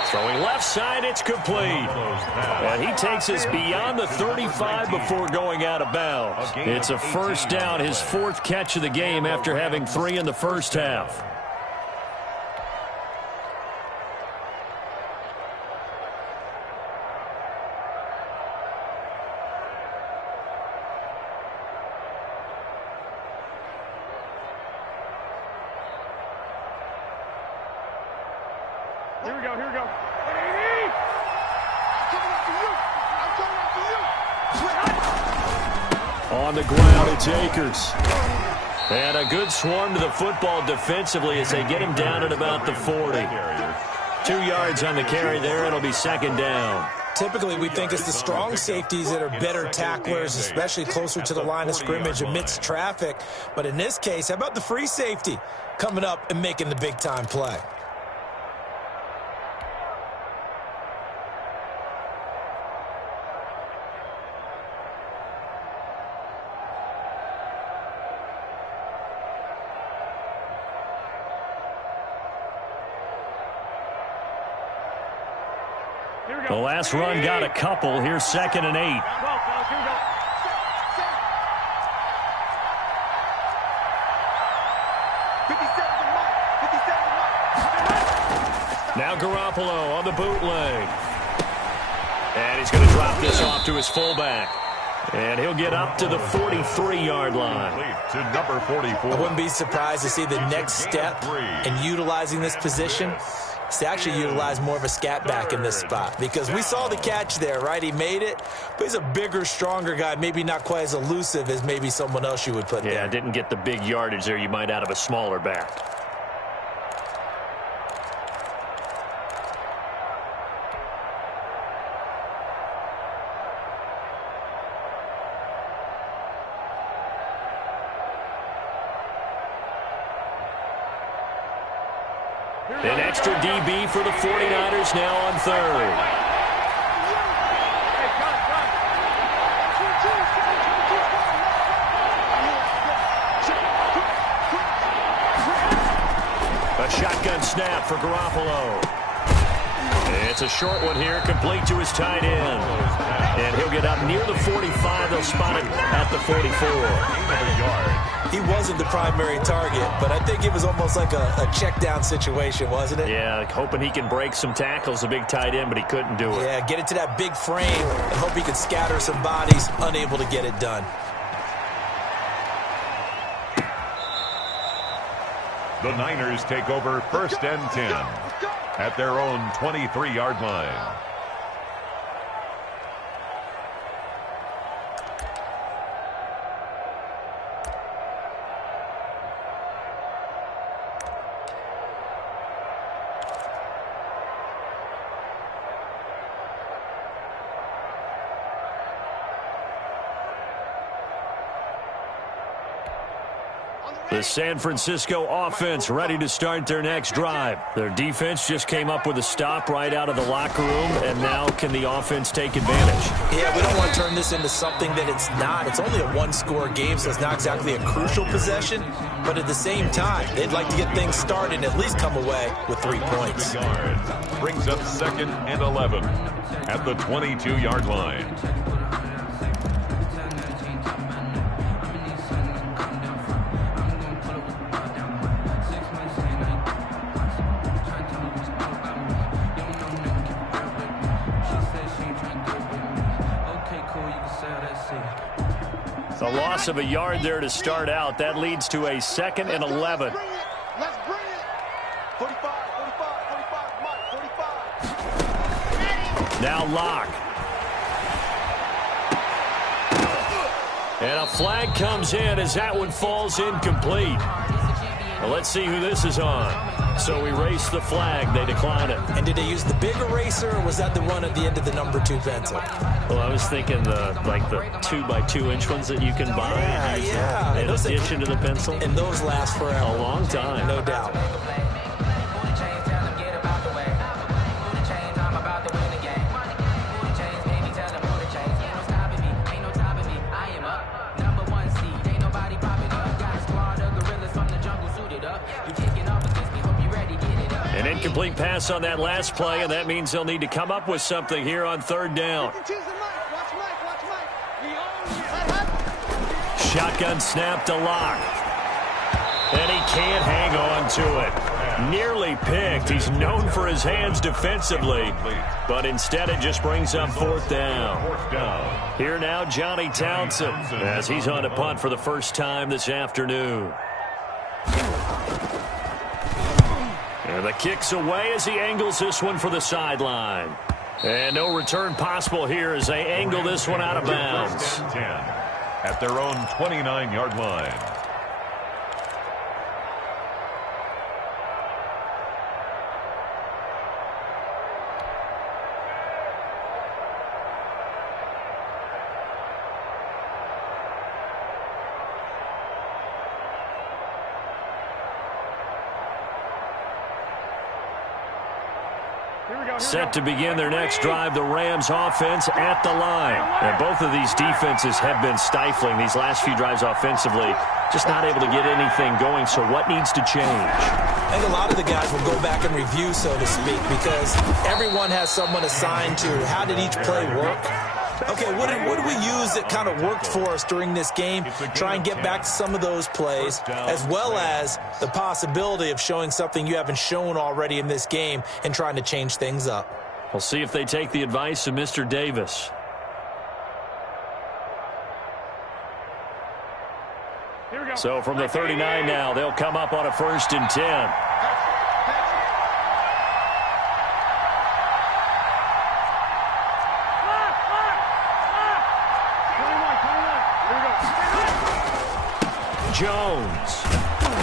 Throwing left side, it's complete. And he takes us beyond the 35 before going out of bounds. It's a first down, his 4th catch of the game after having 3 in the first half. Here we go, here we go. I'm coming after you. On the ground, it's Akers. And a good swarm to the football defensively as they get him down at about the 40. 2 yards on the carry there. It'll be second down. Typically, we think it's the strong safeties that are better tacklers, especially closer to the line of scrimmage amidst traffic. But in this case, how about the free safety coming up and making the big-time play? The last run got a couple. Here's 2nd and 8. Now Garoppolo on the bootleg. And he's going to drop this off to his fullback. And he'll get up to the 43-yard line. To number 44. I wouldn't be surprised to see the next step in utilizing this position is to actually utilize more of a scat back in this spot. Because we saw the catch there, right? He made it, but he's a bigger, stronger guy, maybe not quite as elusive as maybe someone else you would put there. Yeah, didn't get the big yardage there you might out of a smaller back. An extra DB for the 49ers now on 3rd. A shotgun snap for Garoppolo. It's a short one here, complete to his tight end. And he'll get up near the 45. They'll spot it at the 44. He wasn't the primary target, but I think it was almost like a check down situation, wasn't it? Yeah, hoping he can break some tackles, a big tight end, but he couldn't do it. Yeah, get it to that big frame and hope he can scatter some bodies, unable to get it done. The Niners take over 1st and 10 at their own 23-yard line. The San Francisco offense ready to start their next drive. Their defense just came up with a stop right out of the locker room, and now can the offense take advantage? Yeah, we don't want to turn this into something that it's not. It's only a one-score game, so it's not exactly a crucial possession. But at the same time, they'd like to get things started and at least come away with 3 points. Brings up 2nd and 11 at the 22-yard line. A loss of a yard there to start out. That leads to a 2nd and 11. Let's bring it. 45. Now Locke. And a flag comes in as that one falls incomplete. Well, let's see who this is on. So erase the flag. They decline it. And did they use the big eraser, or was that the one at the end of the number 2 pencil? Well, I was thinking the 2x2-inch ones that you can buy. Yeah. In addition to the pencil. And those last forever. A long time. No doubt. An incomplete pass on that last play, and that means they'll need to come up with something here on 3rd down. Shotgun snap to Locke. And he can't hang on to it. Nearly picked. He's known for his hands defensively, but instead it just brings up 4th down. Here now, Johnny Townsend, as he's on a punt for the first time this afternoon. And the kick's away as he angles this one for the sideline. And no return possible here as they angle this one out of bounds. 1st and 10 at their own 29-yard line. Set to begin their next drive, the Rams offense at the line. And both of these defenses have been stifling these last few drives offensively. Just not able to get anything going, so what needs to change? I think a lot of the guys will go back and review, so to speak, because everyone has someone assigned to how did each play work. Okay, what did we use that kind of worked for us during this game? Try and get back to some of those plays, as well as the possibility of showing something you haven't shown already in this game and trying to change things up. We'll see if they take the advice of Mr. Davis. So from the 39 now, they'll come up on a 1st and 10. Jones.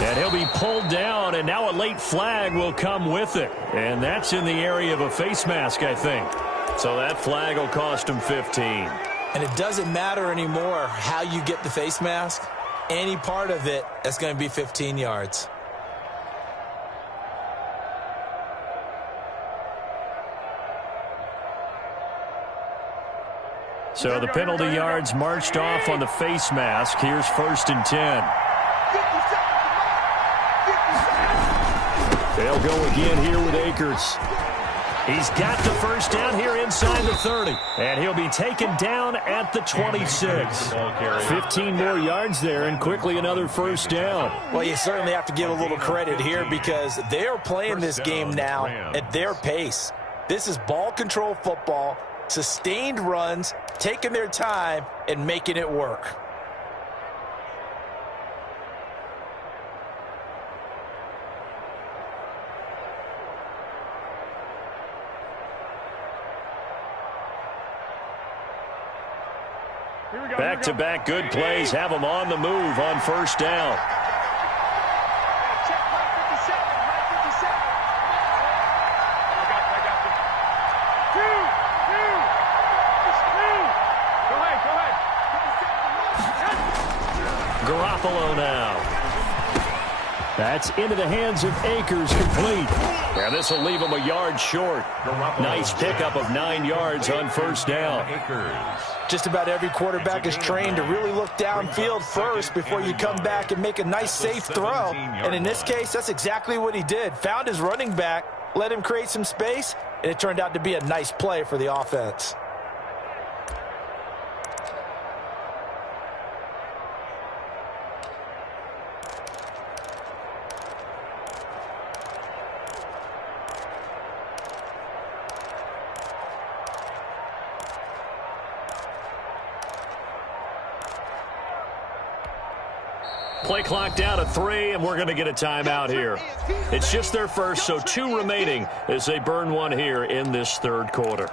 And he'll be pulled down, and now a late flag will come with it. And that's in the area of a face mask, I think. So that flag will cost him 15. And it doesn't matter anymore how you get the face mask. Any part of it, that's going to be 15 yards. So the penalty yards marched off on the face mask. Here's 1st and 10. They'll go again here with Akers. He's got the first down here inside the 30. And he'll be taken down at the 26. 15 more yards there and quickly another first down. Well, you certainly have to give a little credit here because they are playing this game now at their pace. This is ball control football, sustained runs, taking their time and making it work. Back-to-back good plays have them on the move on first down. Garoppolo now. That's into the hands of Akers, complete. And this will leave him a yard short. Nice pickup of 9 yards on first down. Just about every quarterback is trained to really look downfield first before you come back and make a nice, safe throw. And in this case, that's exactly what he did. Found his running back, let him create some space, and it turned out to be a nice play for the offense. Play clock down to 3, and we're going to get a timeout here. It's just their first, so 2 remaining as they burn one here in this third quarter.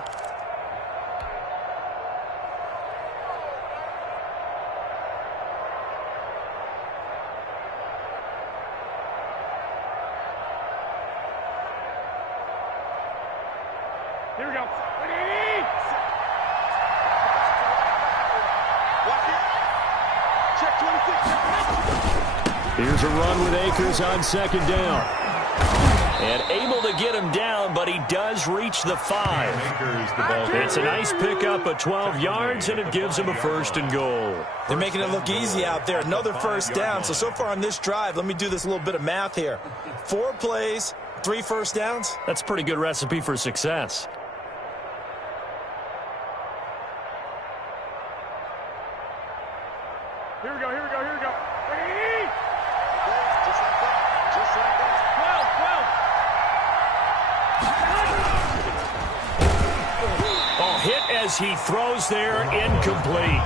Here we go. Check 26. Here's a run with Akers on second down. And able to get him down, but he does reach the 5. It's a nice pickup of 12 yards, and it gives him a first and goal. They're making it look easy out there. Another first down. So far on this drive, let me do this little bit of math here. 4 plays, 3 first downs. That's a pretty good recipe for success. Here we go. Ready? Just like that. 12. Oh, hit as he throws there, incomplete.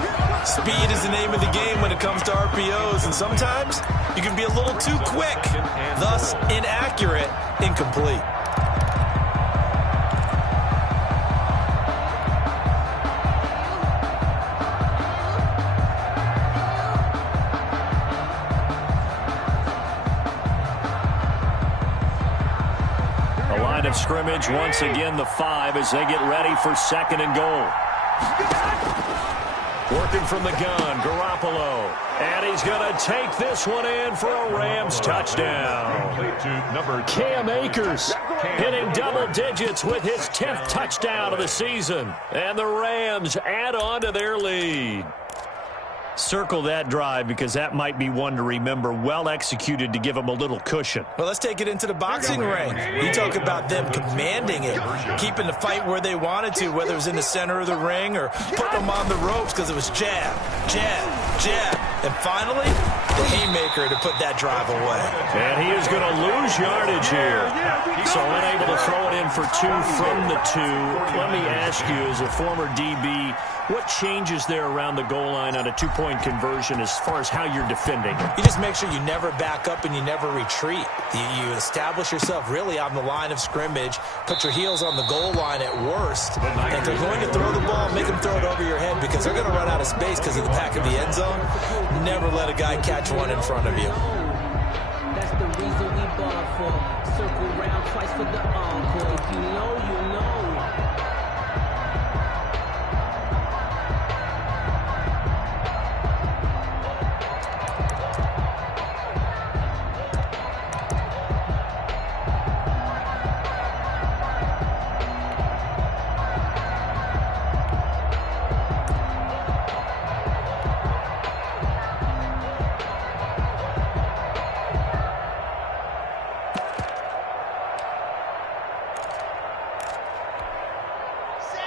Speed is the name of the game when it comes to RPOs, and sometimes you can be a little too quick, thus inaccurate, incomplete. Of scrimmage once again the 5 as they get ready for second and goal. Working from the gun, Garoppolo, and he's going to take this one in for a Rams touchdown. Cam Akers hitting double digits with his 10th touchdown of the season, and the Rams add on to their lead. Circle that drive because that might be one to remember. Well executed to give them a little cushion. Well, let's take it into the boxing ring. You talk about them commanding it, keeping the fight where they wanted to, whether it was in the center of the ring or putting them on the ropes because it was jab, jab, jab. And finally, the haymaker to put that drive away. And he is going to lose yardage here. So unable to throw it in for 2 from the 2. Let me ask you, as a former DB, what changes there around the goal line on a 2-point conversion as far as how you're defending? You just make sure you never back up and you never retreat. You establish yourself really on the line of scrimmage, put your heels on the goal line at worst, and if they're going to throw the ball, make them throw it over your head because they're going to run out of space because of the back of the end zone. Never let a guy catch one in front of you. That's the reason we ball for. Circle round twice for the encore. If you know, you know.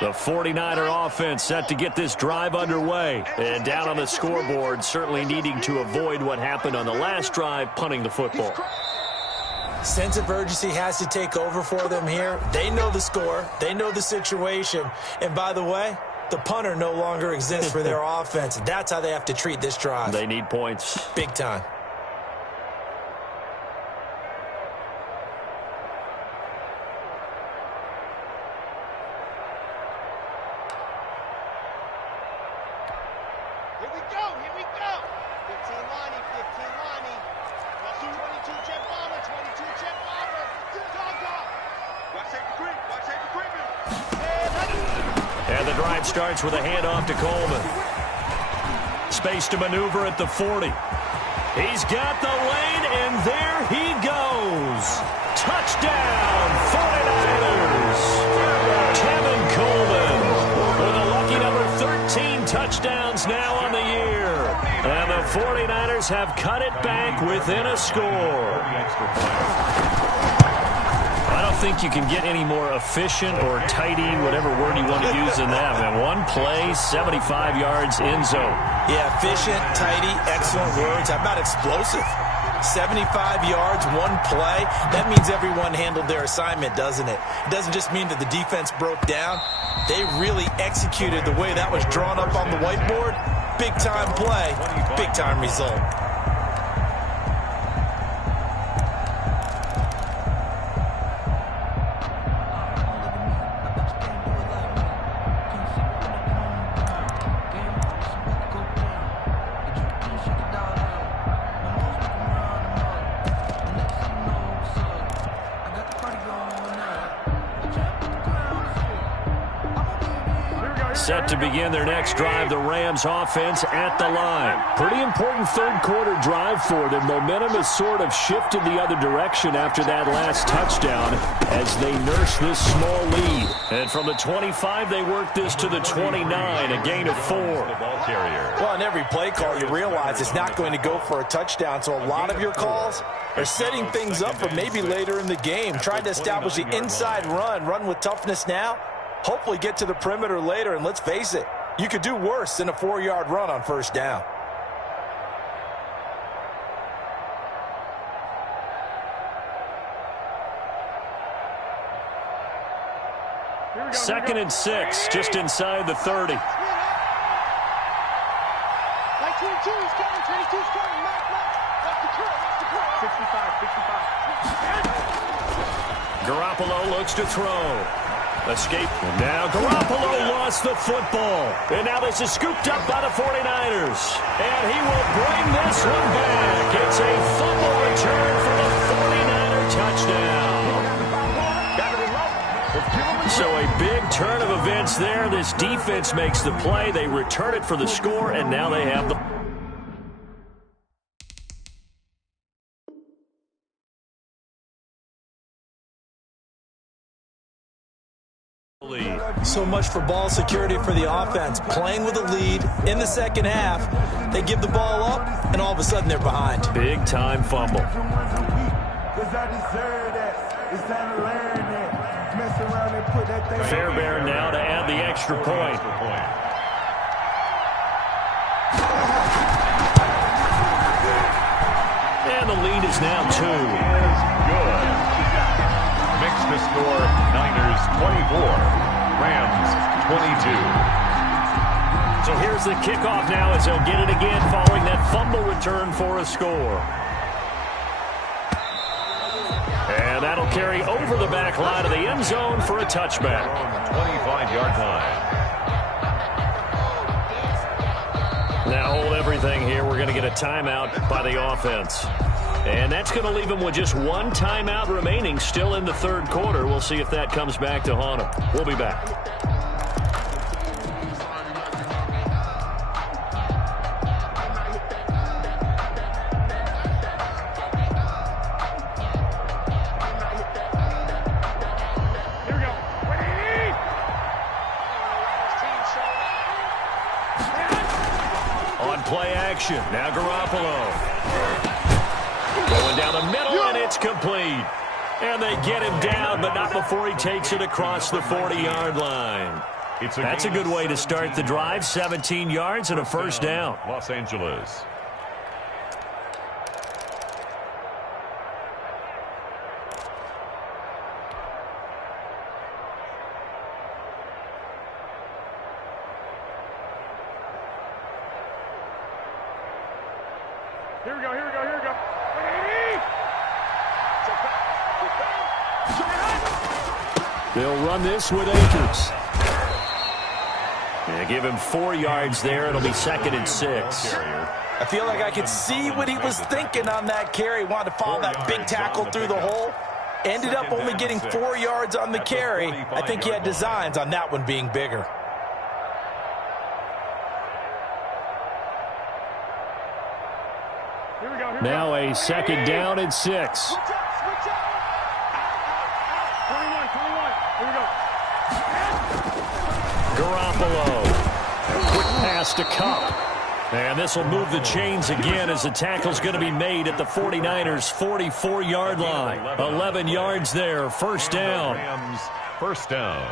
The 49er offense set to get this drive underway. And down on the scoreboard, certainly needing to avoid what happened on the last drive, punting the football. Sense of urgency has to take over for them here. They know the score. They know the situation. And by the way, the punter no longer exists for their offense. That's how they have to treat this drive. They need points. Big time. And the drive starts with a handoff to Coleman. Space to maneuver at the 40. He's got the lane, and there he goes. Touchdown, 49ers. Kevin Coleman with a lucky number 13 touchdowns now on the year. And the 49ers have cut it back within a score. I don't think you can get any more efficient or tidy, whatever word you want to use in that. Man, one play, 75 yards, end zone. Yeah, efficient, tidy, excellent words. How about explosive? 75 yards, one play. That means everyone handled their assignment, doesn't it? It doesn't just mean that the defense broke down. They really executed the way that was drawn up on the whiteboard. Big-time play, big-time result. Set to begin their next drive, the Rams offense at the line. Pretty important third quarter drive for them. Momentum has sort of shifted the other direction after that last touchdown as they nurse this small lead. And from the 25, they work this to the 29, a gain of 4. Well, in every play call, you realize it's not going to go for a touchdown, so a lot of your calls are setting things up for maybe later in the game, trying to establish the inside run with toughness now. Hopefully get to the perimeter later, and let's face it, you could do worse than a 4-yard run on first down. Second and 6, just inside the 30. 22 is coming, 22 is coming, Watch the curl, 65. Garoppolo looks to throw. Escape. Now Garoppolo lost the football. And now this is scooped up by the 49ers. And he will bring this one back. It's a fumble return for the 49er touchdown. So a big turn of events there. This defense makes the play. They return it for the score, and now they have the So much for ball security for the offense. Playing with a lead in the second half. They give the ball up, and all of a sudden they're behind. Big time fumble. Fairbairn now to add the extra point. And the lead is now 2. Good. Makes the score Niners 24. Rams 22. So here's the kickoff now as they'll get it again following that fumble return for a score. And that'll carry over the back line of the end zone for a touchback. 25-yard line. Now hold everything here. We're going to get a timeout by the offense. And that's going to leave them with just one timeout remaining still in the third quarter. We'll see if that comes back to haunt them. We'll be back. Here we go. Ready? On play action. Now Garoppolo. Going down the middle, and it's complete. And they get him down, but not before he takes it across the 40-yard line. That's a good way to start the drive. 17 yards and a first down. Los Angeles. Here we go. They'll run this with Akers. And give him 4 yards there. It'll be 2nd and 6. I feel like I could see what he was thinking on that carry. Wanted to follow that big tackle through the hole. Ended up only getting 4 yards on the carry. I think he had designs on that one being bigger. Now a 2nd down and 6. Switch out. 21. Here we go. Garoppolo. Quick pass to Cup. And this will move the chains again as the tackle's going to be made at the 49ers' 44-yard line. 11 yards there. First down. Rams, first down.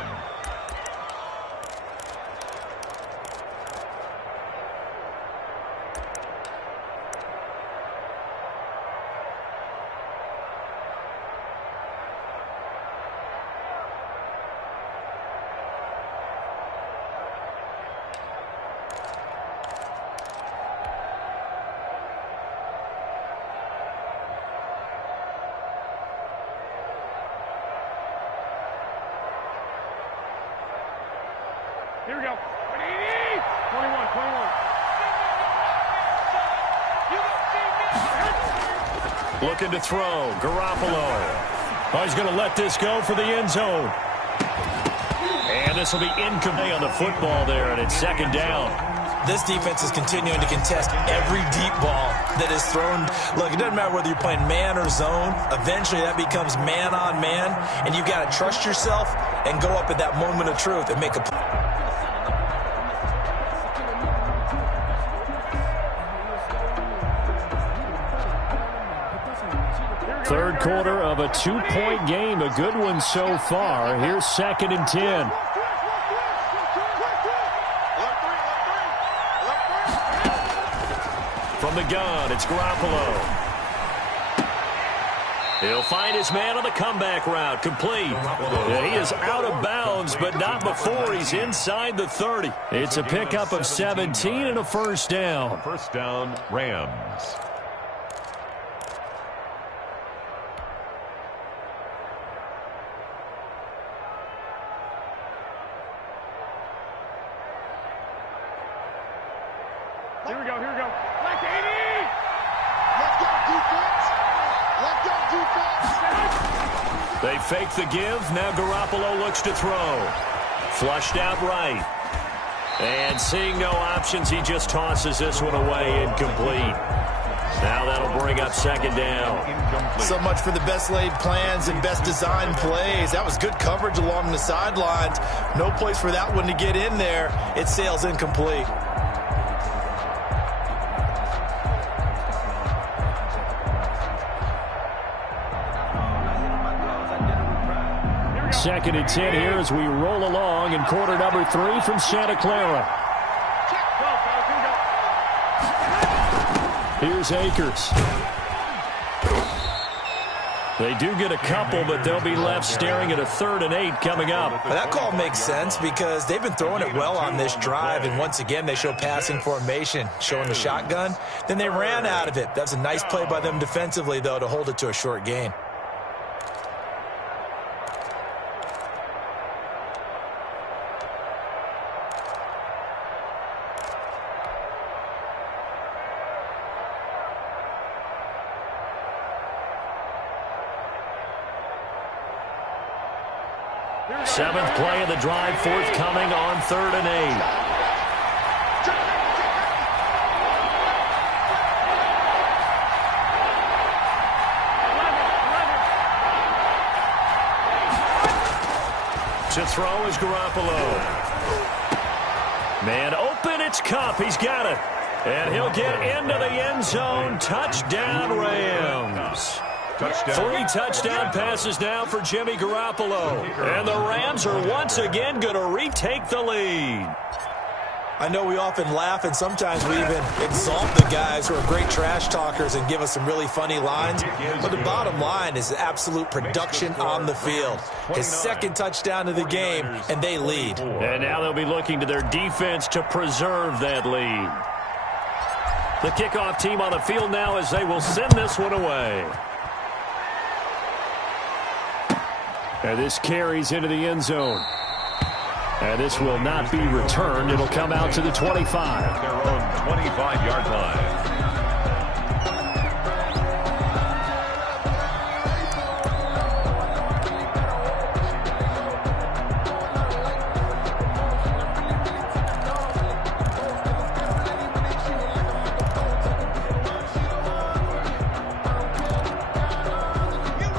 Here we go. 21. Looking to throw. Garoppolo. Oh, he's going to let this go for the end zone. And this will be incomplete on the football there, and it's 2nd down. This defense is continuing to contest every deep ball that is thrown. Look, it doesn't matter whether you're playing man or zone. Eventually, that becomes man on man, and you've got to trust yourself and go up at that moment of truth and make a play. Third quarter of a 2-point game. A good one so far. Here's 2nd and 10. From the gun, it's Garoppolo. He'll find his man on the comeback route. Complete. Yeah, he is out of bounds, but not before he's inside the 30. It's a pickup of 17 and a first down. First down, Rams. Here we go. Left 80. Let's go, defense. They fake the give. Now Garoppolo looks to throw. Flushed out right. And seeing no options, he just tosses this one away, incomplete. Now that'll bring up 2nd down. So much for the best laid plans and best designed plays. That was good coverage along the sidelines. No place for that one to get in there. It sails incomplete. Second and 10 here as we roll along in quarter number 3 from Santa Clara. Here's Akers. They do get a couple, but they'll be left staring at a 3rd and 8 coming up. Well, that call makes sense because they've been throwing it well on this drive, and once again they show passing formation, showing the shotgun. Then they ran out of it. That's a nice play by them defensively, though, to hold it to a short gain. Seventh play of the drive forthcoming on 3rd and 8. To throw is Garoppolo. Man open, it's Cup. He's got it. And he'll get into the end zone. Touchdown, Rams. Touchdown. 3 touchdown passes now for Jimmy Garoppolo. And the Rams are once again going to retake the lead. I know we often laugh and sometimes we even exalt the guys who are great trash talkers and give us some really funny lines. But the bottom line is absolute production on the field. His second touchdown of the game, and they lead. And now they'll be looking to their defense to preserve that lead. The kickoff team on the field now as they will send this one away. And this carries into the end zone. And this will not be returned. It'll come out to the 25. Their own 25-yard line.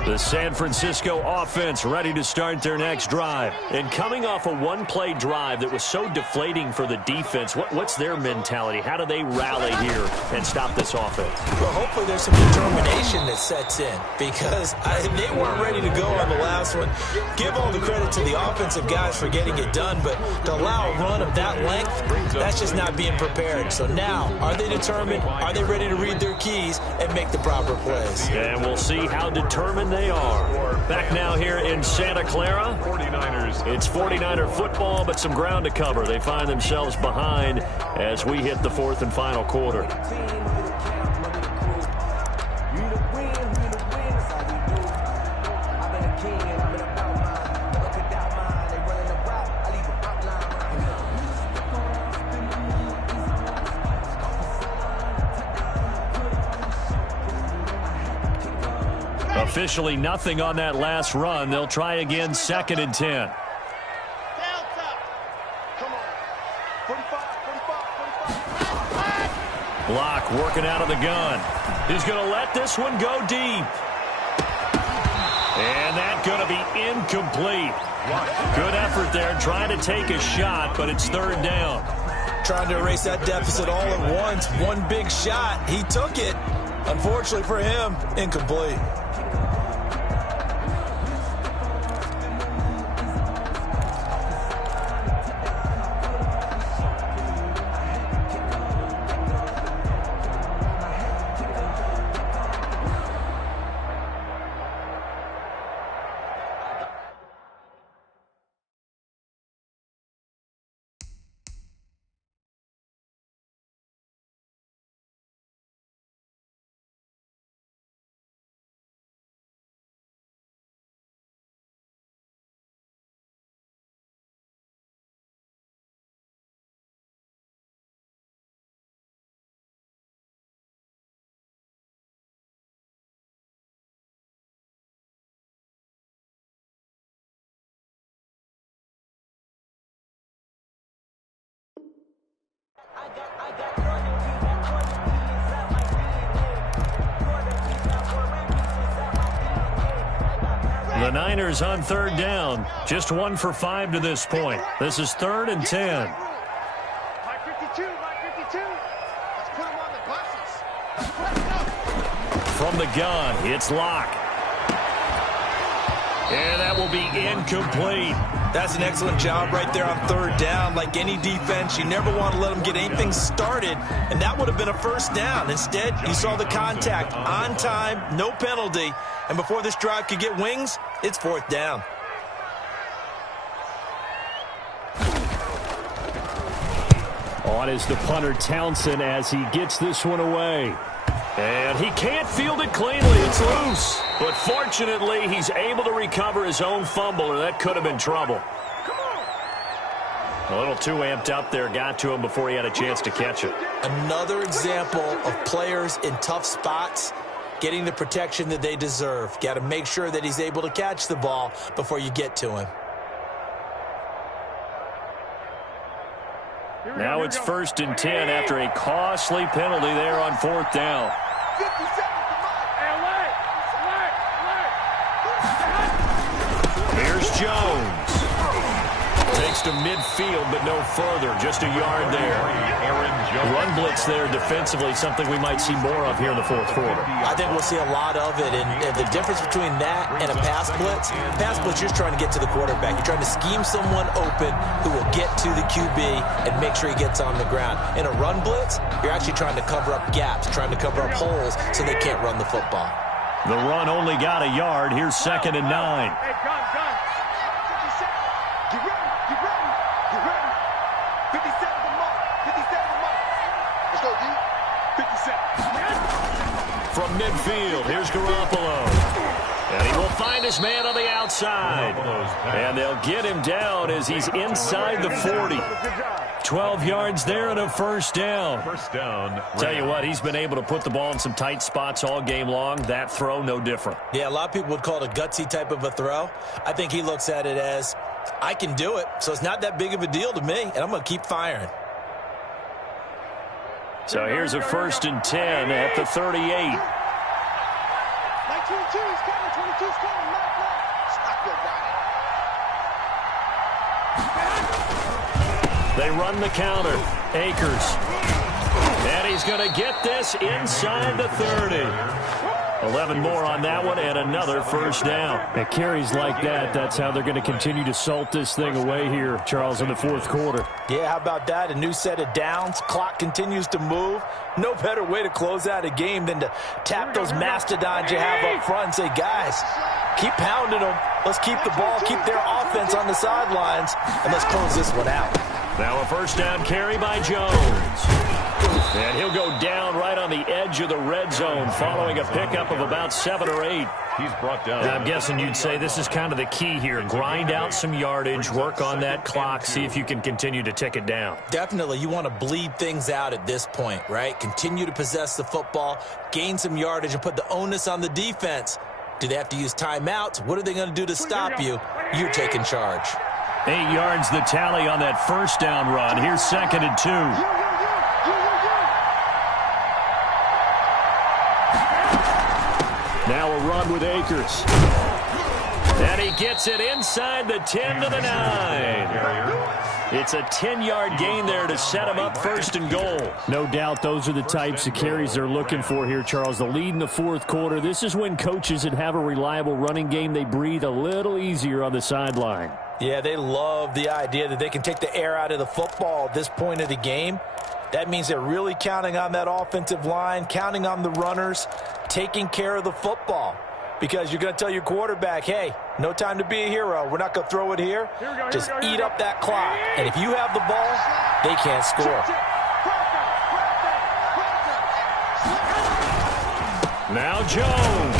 The San Francisco offense ready to start their next drive. And coming off a one-play drive that was so deflating for the defense, what's their mentality? How do they rally here and stop this offense? Well, hopefully there's some determination that sets in because they weren't ready to go on the last one. Give all the credit to the offensive guys for getting it done, but to allow a run of that length, that's just not being prepared. So now, are they determined? Are they ready to read their keys and make the proper plays? And we'll see how determined they are. Back now here in Santa Clara. 49ers. It's 49er football, but some ground to cover. They find themselves behind as we hit the fourth and final quarter. Officially nothing on that last run. They'll try again, 2nd and 10. Block working out of the gun. He's going to let this one go deep. And that's going to be incomplete. Good effort there trying to take a shot, but it's 3rd down. Trying to erase that deficit all at once. One big shot. He took it. Unfortunately for him, incomplete. The Niners on 3rd down. Just 1 for 5 to this point. This is 3rd and 10. My 52, my 52. Let's put them on the buses. From the gun, it's Locke. And that will be incomplete. That's an excellent job right there on 3rd down. Like any defense, you never want to let them get anything started, and that would have been a 1st down. Instead, you saw the contact on time, no penalty, and before this drive could get wings, it's 4th down. On is the punter Townsend as he gets this one away. And he can't field it cleanly. It's loose. But fortunately, he's able to recover his own fumble, or that could have been trouble. A little too amped up there. Got to him before he had a chance to catch it. Another example of players in tough spots getting the protection that they deserve. Got to make sure that he's able to catch the ball before you get to him. Now it's 1st and 10 after a costly penalty there on 4th down. 57, come on. Here's Jones. takes to midfield, but no further. Just a yard there. Run blitz there defensively, something we might see more of here in the fourth quarter. I think we'll see a lot of it, and the difference between that and a pass blitz, you're trying to get to the quarterback. You're trying to scheme someone open who will get to the QB and make sure he gets on the ground. In a run blitz, you're actually trying to cover up gaps, trying to cover up holes so they can't run the football. The run only got a yard. Here's 2nd and 9. Hey, gun. 57. Get ready. 57 the mark. 57 the mark. Let's go, D. 57. From midfield, here's Garoppolo. And he will find his man on the outside. And they'll get him down as he's inside the 40. 12 yards there and a first down. Tell you what, he's been able to put the ball in some tight spots all game long. That throw, no different. Yeah, a lot of people would call it a gutsy type of a throw. I think he looks at it as, I can do it, so it's not that big of a deal to me, and I'm going to keep firing. So here's a 1st and 10 at the 38. 22, he's coming. 22's coming. Stop your body. They run the counter. Akers. And he's going to get this inside the 30. 11 more on that one and another first down. At carries like that, that's how they're going to continue to salt this thing away here, Charles, in the fourth quarter. Yeah, how about that? A new set of downs. Clock continues to move. No better way to close out a game than to tap those mastodons you have up front and say, guys, keep pounding them. Let's keep the ball, keep their offense on the sidelines, and let's close this one out. Now a first down carry by Jones. And he'll go down right on the edge of the red zone following a pickup of about 7 or 8. He's brought down. I'm guessing you'd say this is kind of the key here. Grind out some yardage, work on that clock, see if you can continue to tick it down. Definitely. You want to bleed things out at this point, right? Continue to possess the football, gain some yardage, and put the onus on the defense. Do they have to use timeouts? What are they going to do to stop you? You're taking charge. 8 yards the tally on that first down run. Here's 2nd and 2. Now a run with Akers. And he gets it inside the 10 to the 9. It's a 10-yard gain there to set him up 1st and goal. No doubt those are the types of carries they're looking for here, Charles. The lead in the fourth quarter. This is when coaches that have a reliable running game, they breathe a little easier on the sideline. Yeah, they love the idea that they can take the air out of the football at this point of the game. That means they're really counting on that offensive line, counting on the runners, taking care of the football. Because you're going to tell your quarterback, hey, no time to be a hero. We're not going to throw it here. Just eat up that clock. And if you have the ball, they can't score. Now Jones.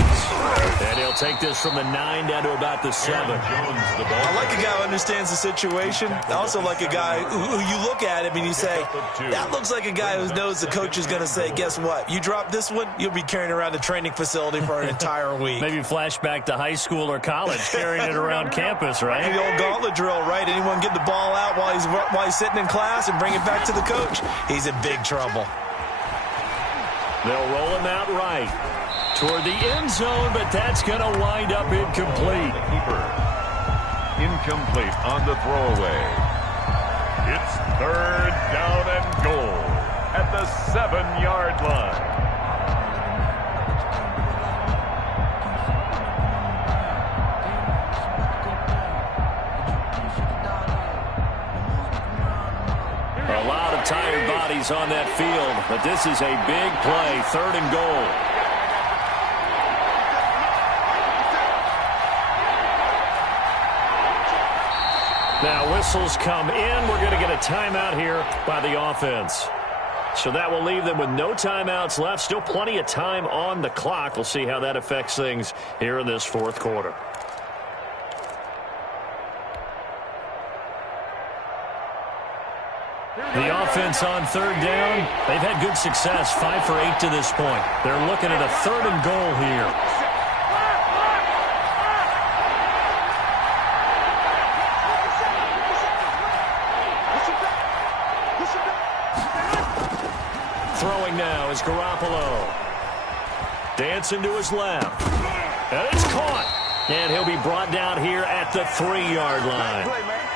And he'll take this from the 9 down to about the 7. I like a guy who understands the situation. I also like a guy who you look at him and you say, that looks like a guy who knows the coach is going to say, guess what? You drop this one, you'll be carrying around the training facility for an entire week. Maybe flashback to high school or college, carrying it around campus, right? The old gauntlet drill, right? Anyone get the ball out while he's sitting in class and bring it back to the coach? He's in big trouble. They'll roll him out right toward the end zone, but that's going to wind up incomplete. Incomplete on the throwaway. It's 3rd down and goal at the 7-yard line. A lot of tired bodies on that field, but this is a big play, 3rd and goal. Now whistles come in. We're going to get a timeout here by the offense. So that will leave them with no timeouts left. Still plenty of time on the clock. We'll see how that affects things here in this fourth quarter. The offense on 3rd down, they've had good success, 5 for 8 to this point. They're looking at a 3rd and goal here. Throwing now is Garoppolo. Dancing to his left. And it's caught. And he'll be brought down here at the 3-yard line.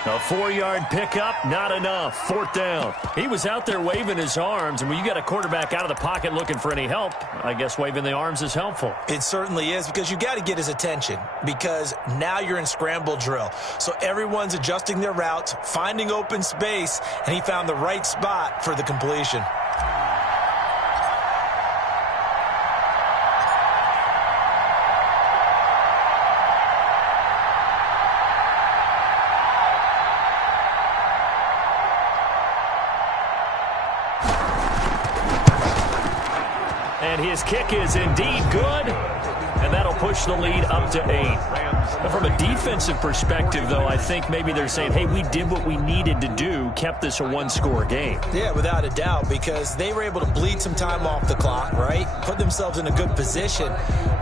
A 4-yard pickup, not enough. 4th down. He was out there waving his arms, and when you got a quarterback out of the pocket looking for any help, I guess waving the arms is helpful. It certainly is, because you got to get his attention, because now you're in scramble drill. So everyone's adjusting their routes, finding open space, and he found the right spot for the completion. And his kick is indeed good, and that'll push the lead up to 8. Now, from a defensive perspective, though, I think maybe they're saying, hey, we did what we needed to do, kept this a one-score game. Yeah, without a doubt, because they were able to bleed some time off the clock, right? Put themselves in a good position,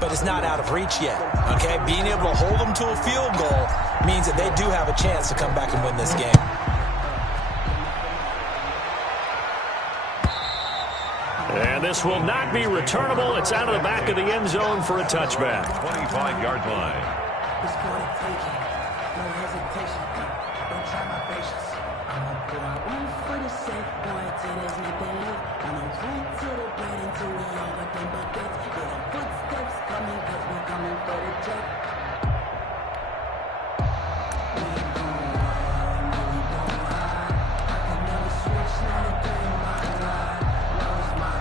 but it's not out of reach yet, okay? Being able to hold them to a field goal means that they do have a chance to come back and win this game. And this will not be returnable. It's out of the back of the end zone for a touchback. 25-yard line. It's for the taking. No hesitation. Don't try my patience. I'm a boy. One for the sake, boy, till there's nothing left. I'm a run to the bread until we all got them buckets. Yeah, the footsteps coming, cause we coming for the check. We gon' run, we gon' hide. I can never switch, not a thing in my ride. Lost my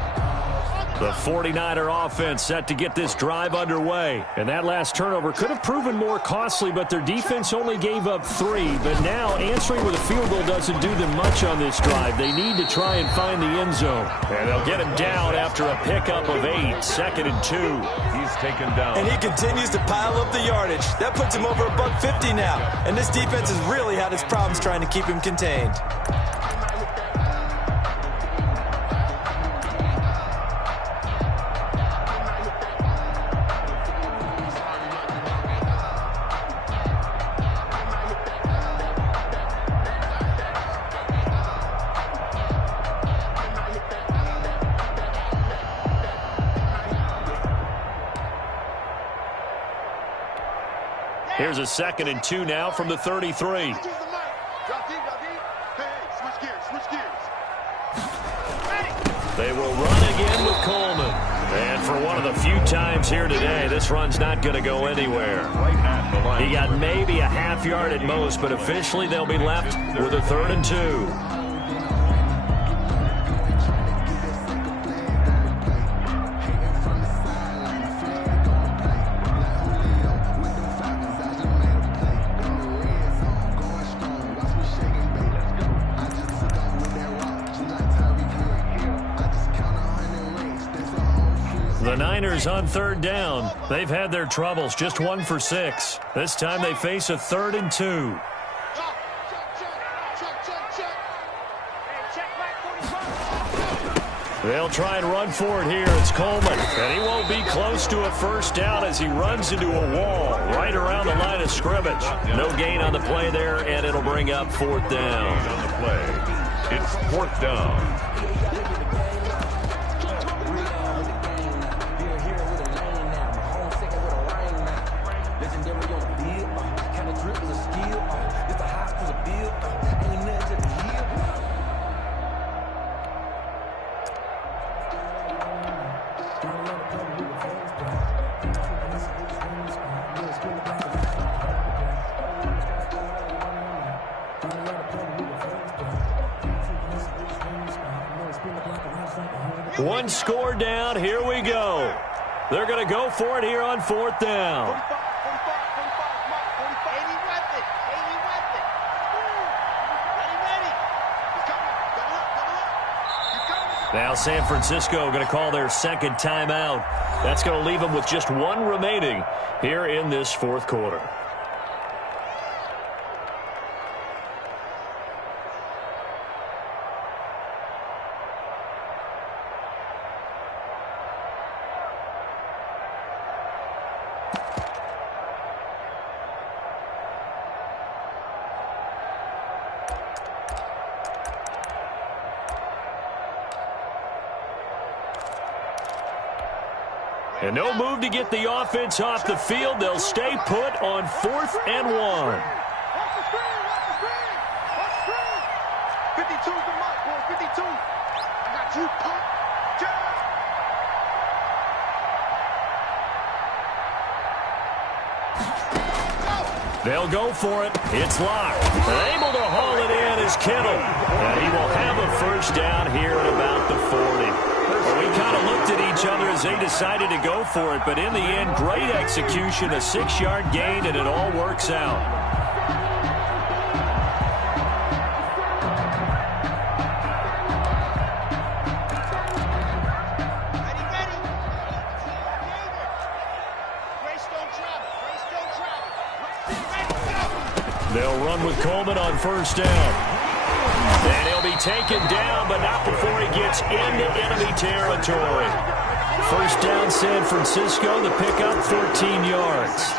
The 49er offense set to get this drive underway. And that last turnover could have proven more costly, but their defense only gave up 3. But now answering with a field goal doesn't do them much on this drive. They need to try and find the end zone. And they'll get him down after a pickup of 8. 2nd and 2. He's taken down. And he continues to pile up the yardage. That puts him over $150 now. And this defense has really had its problems trying to keep him contained. Here's a 2nd and 2 now from the 33. They will run again with Coleman. And for one of the few times here today, this run's not going to go anywhere. He got maybe a half yard at most, but officially they'll be left with a 3rd and 2. The Niners on 3rd down. They've had their troubles, just 1 for 6. This time they face a 3rd and 2. They'll try and run for it here. It's Coleman, and he won't be close to a 1st down as he runs into a wall right around the line of scrimmage. No gain on the play there, and it'll bring up 4th down. On the play, it's 4th down. One score down. Here we go. They're going to go for it here on 4th down. Now San Francisco going to call their 2nd timeout. That's going to leave them with just 1 remaining here in this 4th quarter. And no move to get the offense off the field. They'll stay put on 4th and 1. They'll go for it. It's locked. Able to haul it in is Kittle. And he will have a first down here at about the 40. Well, we kind of looked at each other as they decided to go for it, but in the end, great execution, a 6-yard gain, and it all works out. They'll run with Coleman on first down. And he'll be taken down, but not before he gets into enemy territory. First down, San Francisco. The pickup, 14 yards.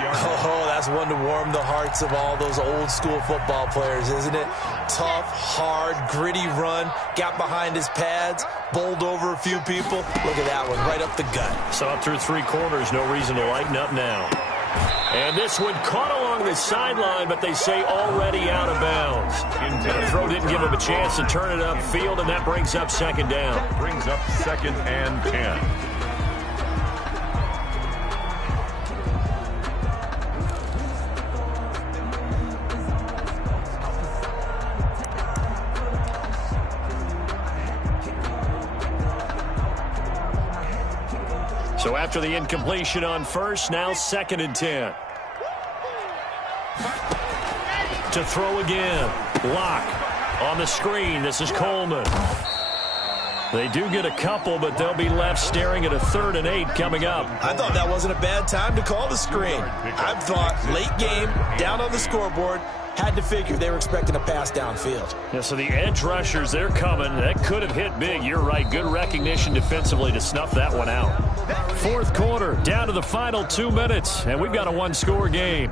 Oh, that's one to warm the hearts of all those old school football players, isn't it? Tough, hard, gritty run. Got behind his pads, bowled over a few people. Look at that one, right up the gut. So up through 3 quarters, no reason to lighten up now. And this one caught along the sideline, but they say already out of bounds. And the throw didn't give him a chance to turn it upfield, and that brings up second down. Brings up 2nd and 10. So after the incompletion on first, now 2nd and 10. To throw again. Lock on the screen. This is Coleman. They do get a couple, but they'll be left staring at a 3rd and 8 coming up. I thought that wasn't a bad time to call the screen. I thought late game, down on the scoreboard, had to figure they were expecting a pass downfield. Yeah, so the edge rushers, they're coming. That could have hit big. You're right. Good recognition defensively to snuff that one out. 4th quarter, down to the final 2 minutes, and we've got a 1-score game.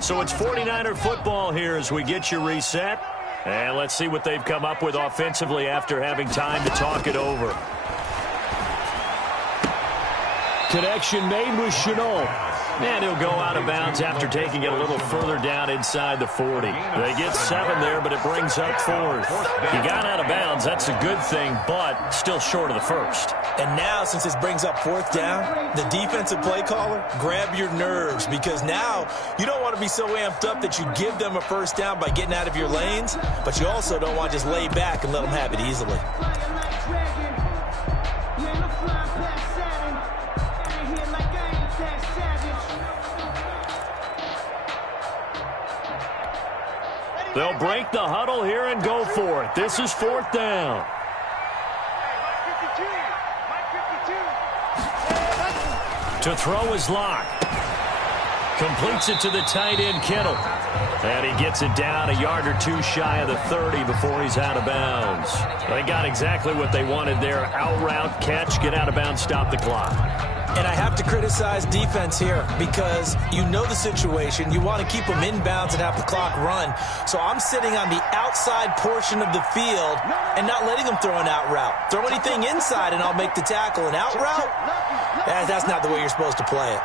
So it's 49er football here as we get you reset. And let's see what they've come up with offensively after having time to talk it over. Connection made with Chenault. And he'll go out of bounds after taking it a little further down inside the 40. They get 7 there, but it brings up 4th. He got out of bounds. That's a good thing, but still short of the first. And now, since this brings up 4th down, the defensive play caller, grab your nerves, because now you don't want to be so amped up that you give them a first down by getting out of your lanes, but you also don't want to just lay back and let them have it easily. They'll break the huddle here and go for it. This is 4th down. To throw is Locke. Completes it to the tight end, Kittle. And he gets it down a yard or 2 shy of the 30 before he's out of bounds. They got exactly what they wanted there. Out route, catch, get out of bounds, stop the clock. And I have to criticize defense here because you know the situation. You want to keep them inbounds and have the clock run. So I'm sitting on the outside portion of the field and not letting them throw an out route. Throw anything inside and I'll make the tackle. An out route? That's not the way you're supposed to play it.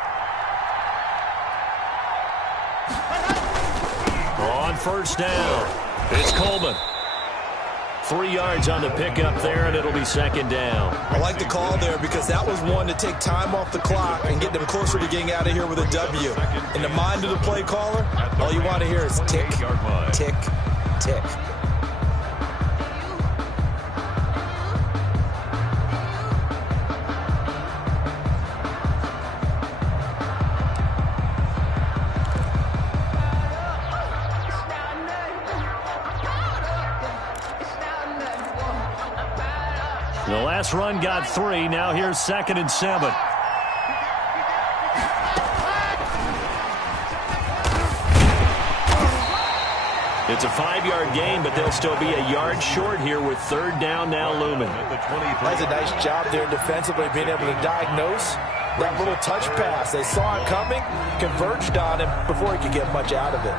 On first down, it's Coleman. 3 yards on the pickup there, and it'll be 2nd down. I like the call there because that was one to take time off the clock and get them closer to getting out of here with a W. In the mind of the play caller, all you want to hear is tick, tick, tick. The last run got 3. Now here's 2nd and 7. It's a 5-yard gain, but they'll still be a yard short here with 3rd down now looming. That's a nice job there defensively, being able to diagnose that little touch pass. They saw it coming, converged on him before he could get much out of it.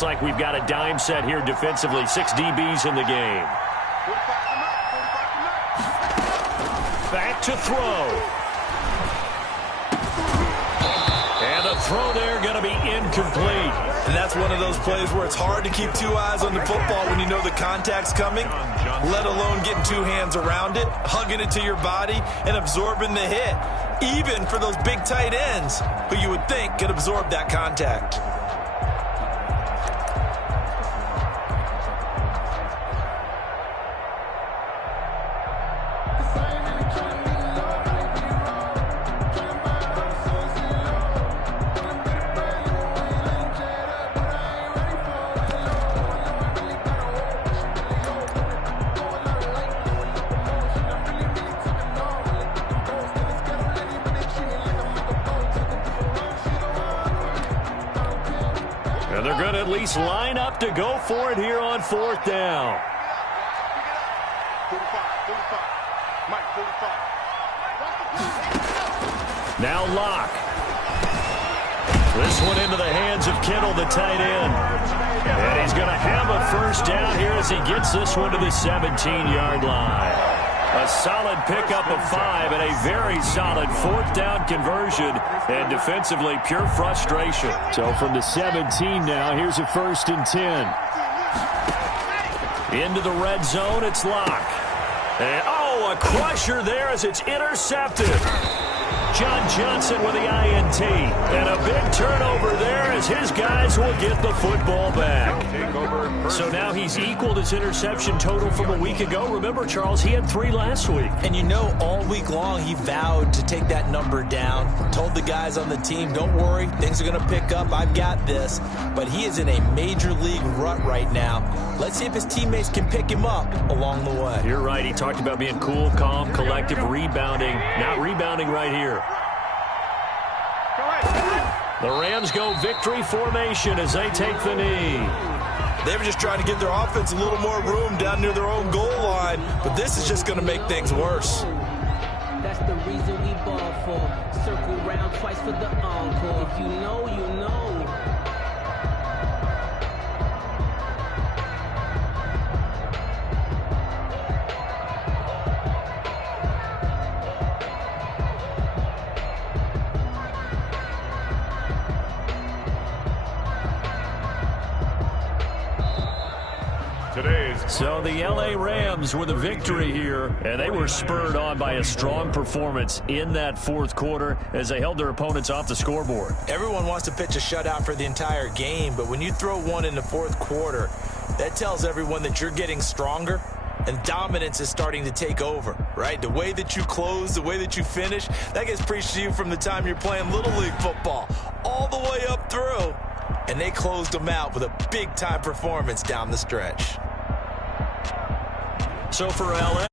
looks like we've got a dime set here defensively. 6 DBs in the game. Back to throw. And the throw there going to be incomplete. And that's one of those plays where it's hard to keep 2 eyes on the football when you know the contact's coming, let alone getting 2 hands around it, hugging it to your body, and absorbing the hit, even for those big tight ends who you would think could absorb that contact. And they're going to at least line up to go for it here on 4th down. 45. Now Locke. This one into the hands of Kittle, the tight end. And he's going to have a first down here as he gets this one to the 17-yard line. A solid pickup of 5 and a very solid 4th down conversion. And defensively, pure frustration. So from the 17 now, here's a 1st and 10. Into the red zone, it's Locke. And, a crusher there as it's intercepted. John Johnson with the INT. And a big turnover there as his guys will get the football back. So now he's equaled his interception total from a week ago. Remember, Charles, he had 3 last week. And you know, all week long he vowed to take that number down. Told the guys on the team, don't worry, things are going to pick up. I've got this. But he is in a major league rut right now. Let's see if his teammates can pick him up along the way. You're right. He talked about being cool, calm, collective, rebounding. Not rebounding right here. The Rams go victory formation as they take the knee. They were just trying to give their offense a little more room down near their own goal line, but this is just going to make things worse. That's the reason we ball for. Circle round twice for the encore. If you know, you know. So the L.A. Rams with a victory here, and they were spurred on by a strong performance in that 4th quarter as they held their opponents off the scoreboard. Everyone wants to pitch a shutout for the entire game, but when you throw one in the 4th quarter, that tells everyone that you're getting stronger and dominance is starting to take over, right? The way that you close, the way that you finish, that gets preached to you from the time you're playing Little League football all the way up through, and they closed them out with a big-time performance down the stretch. So for L.A.,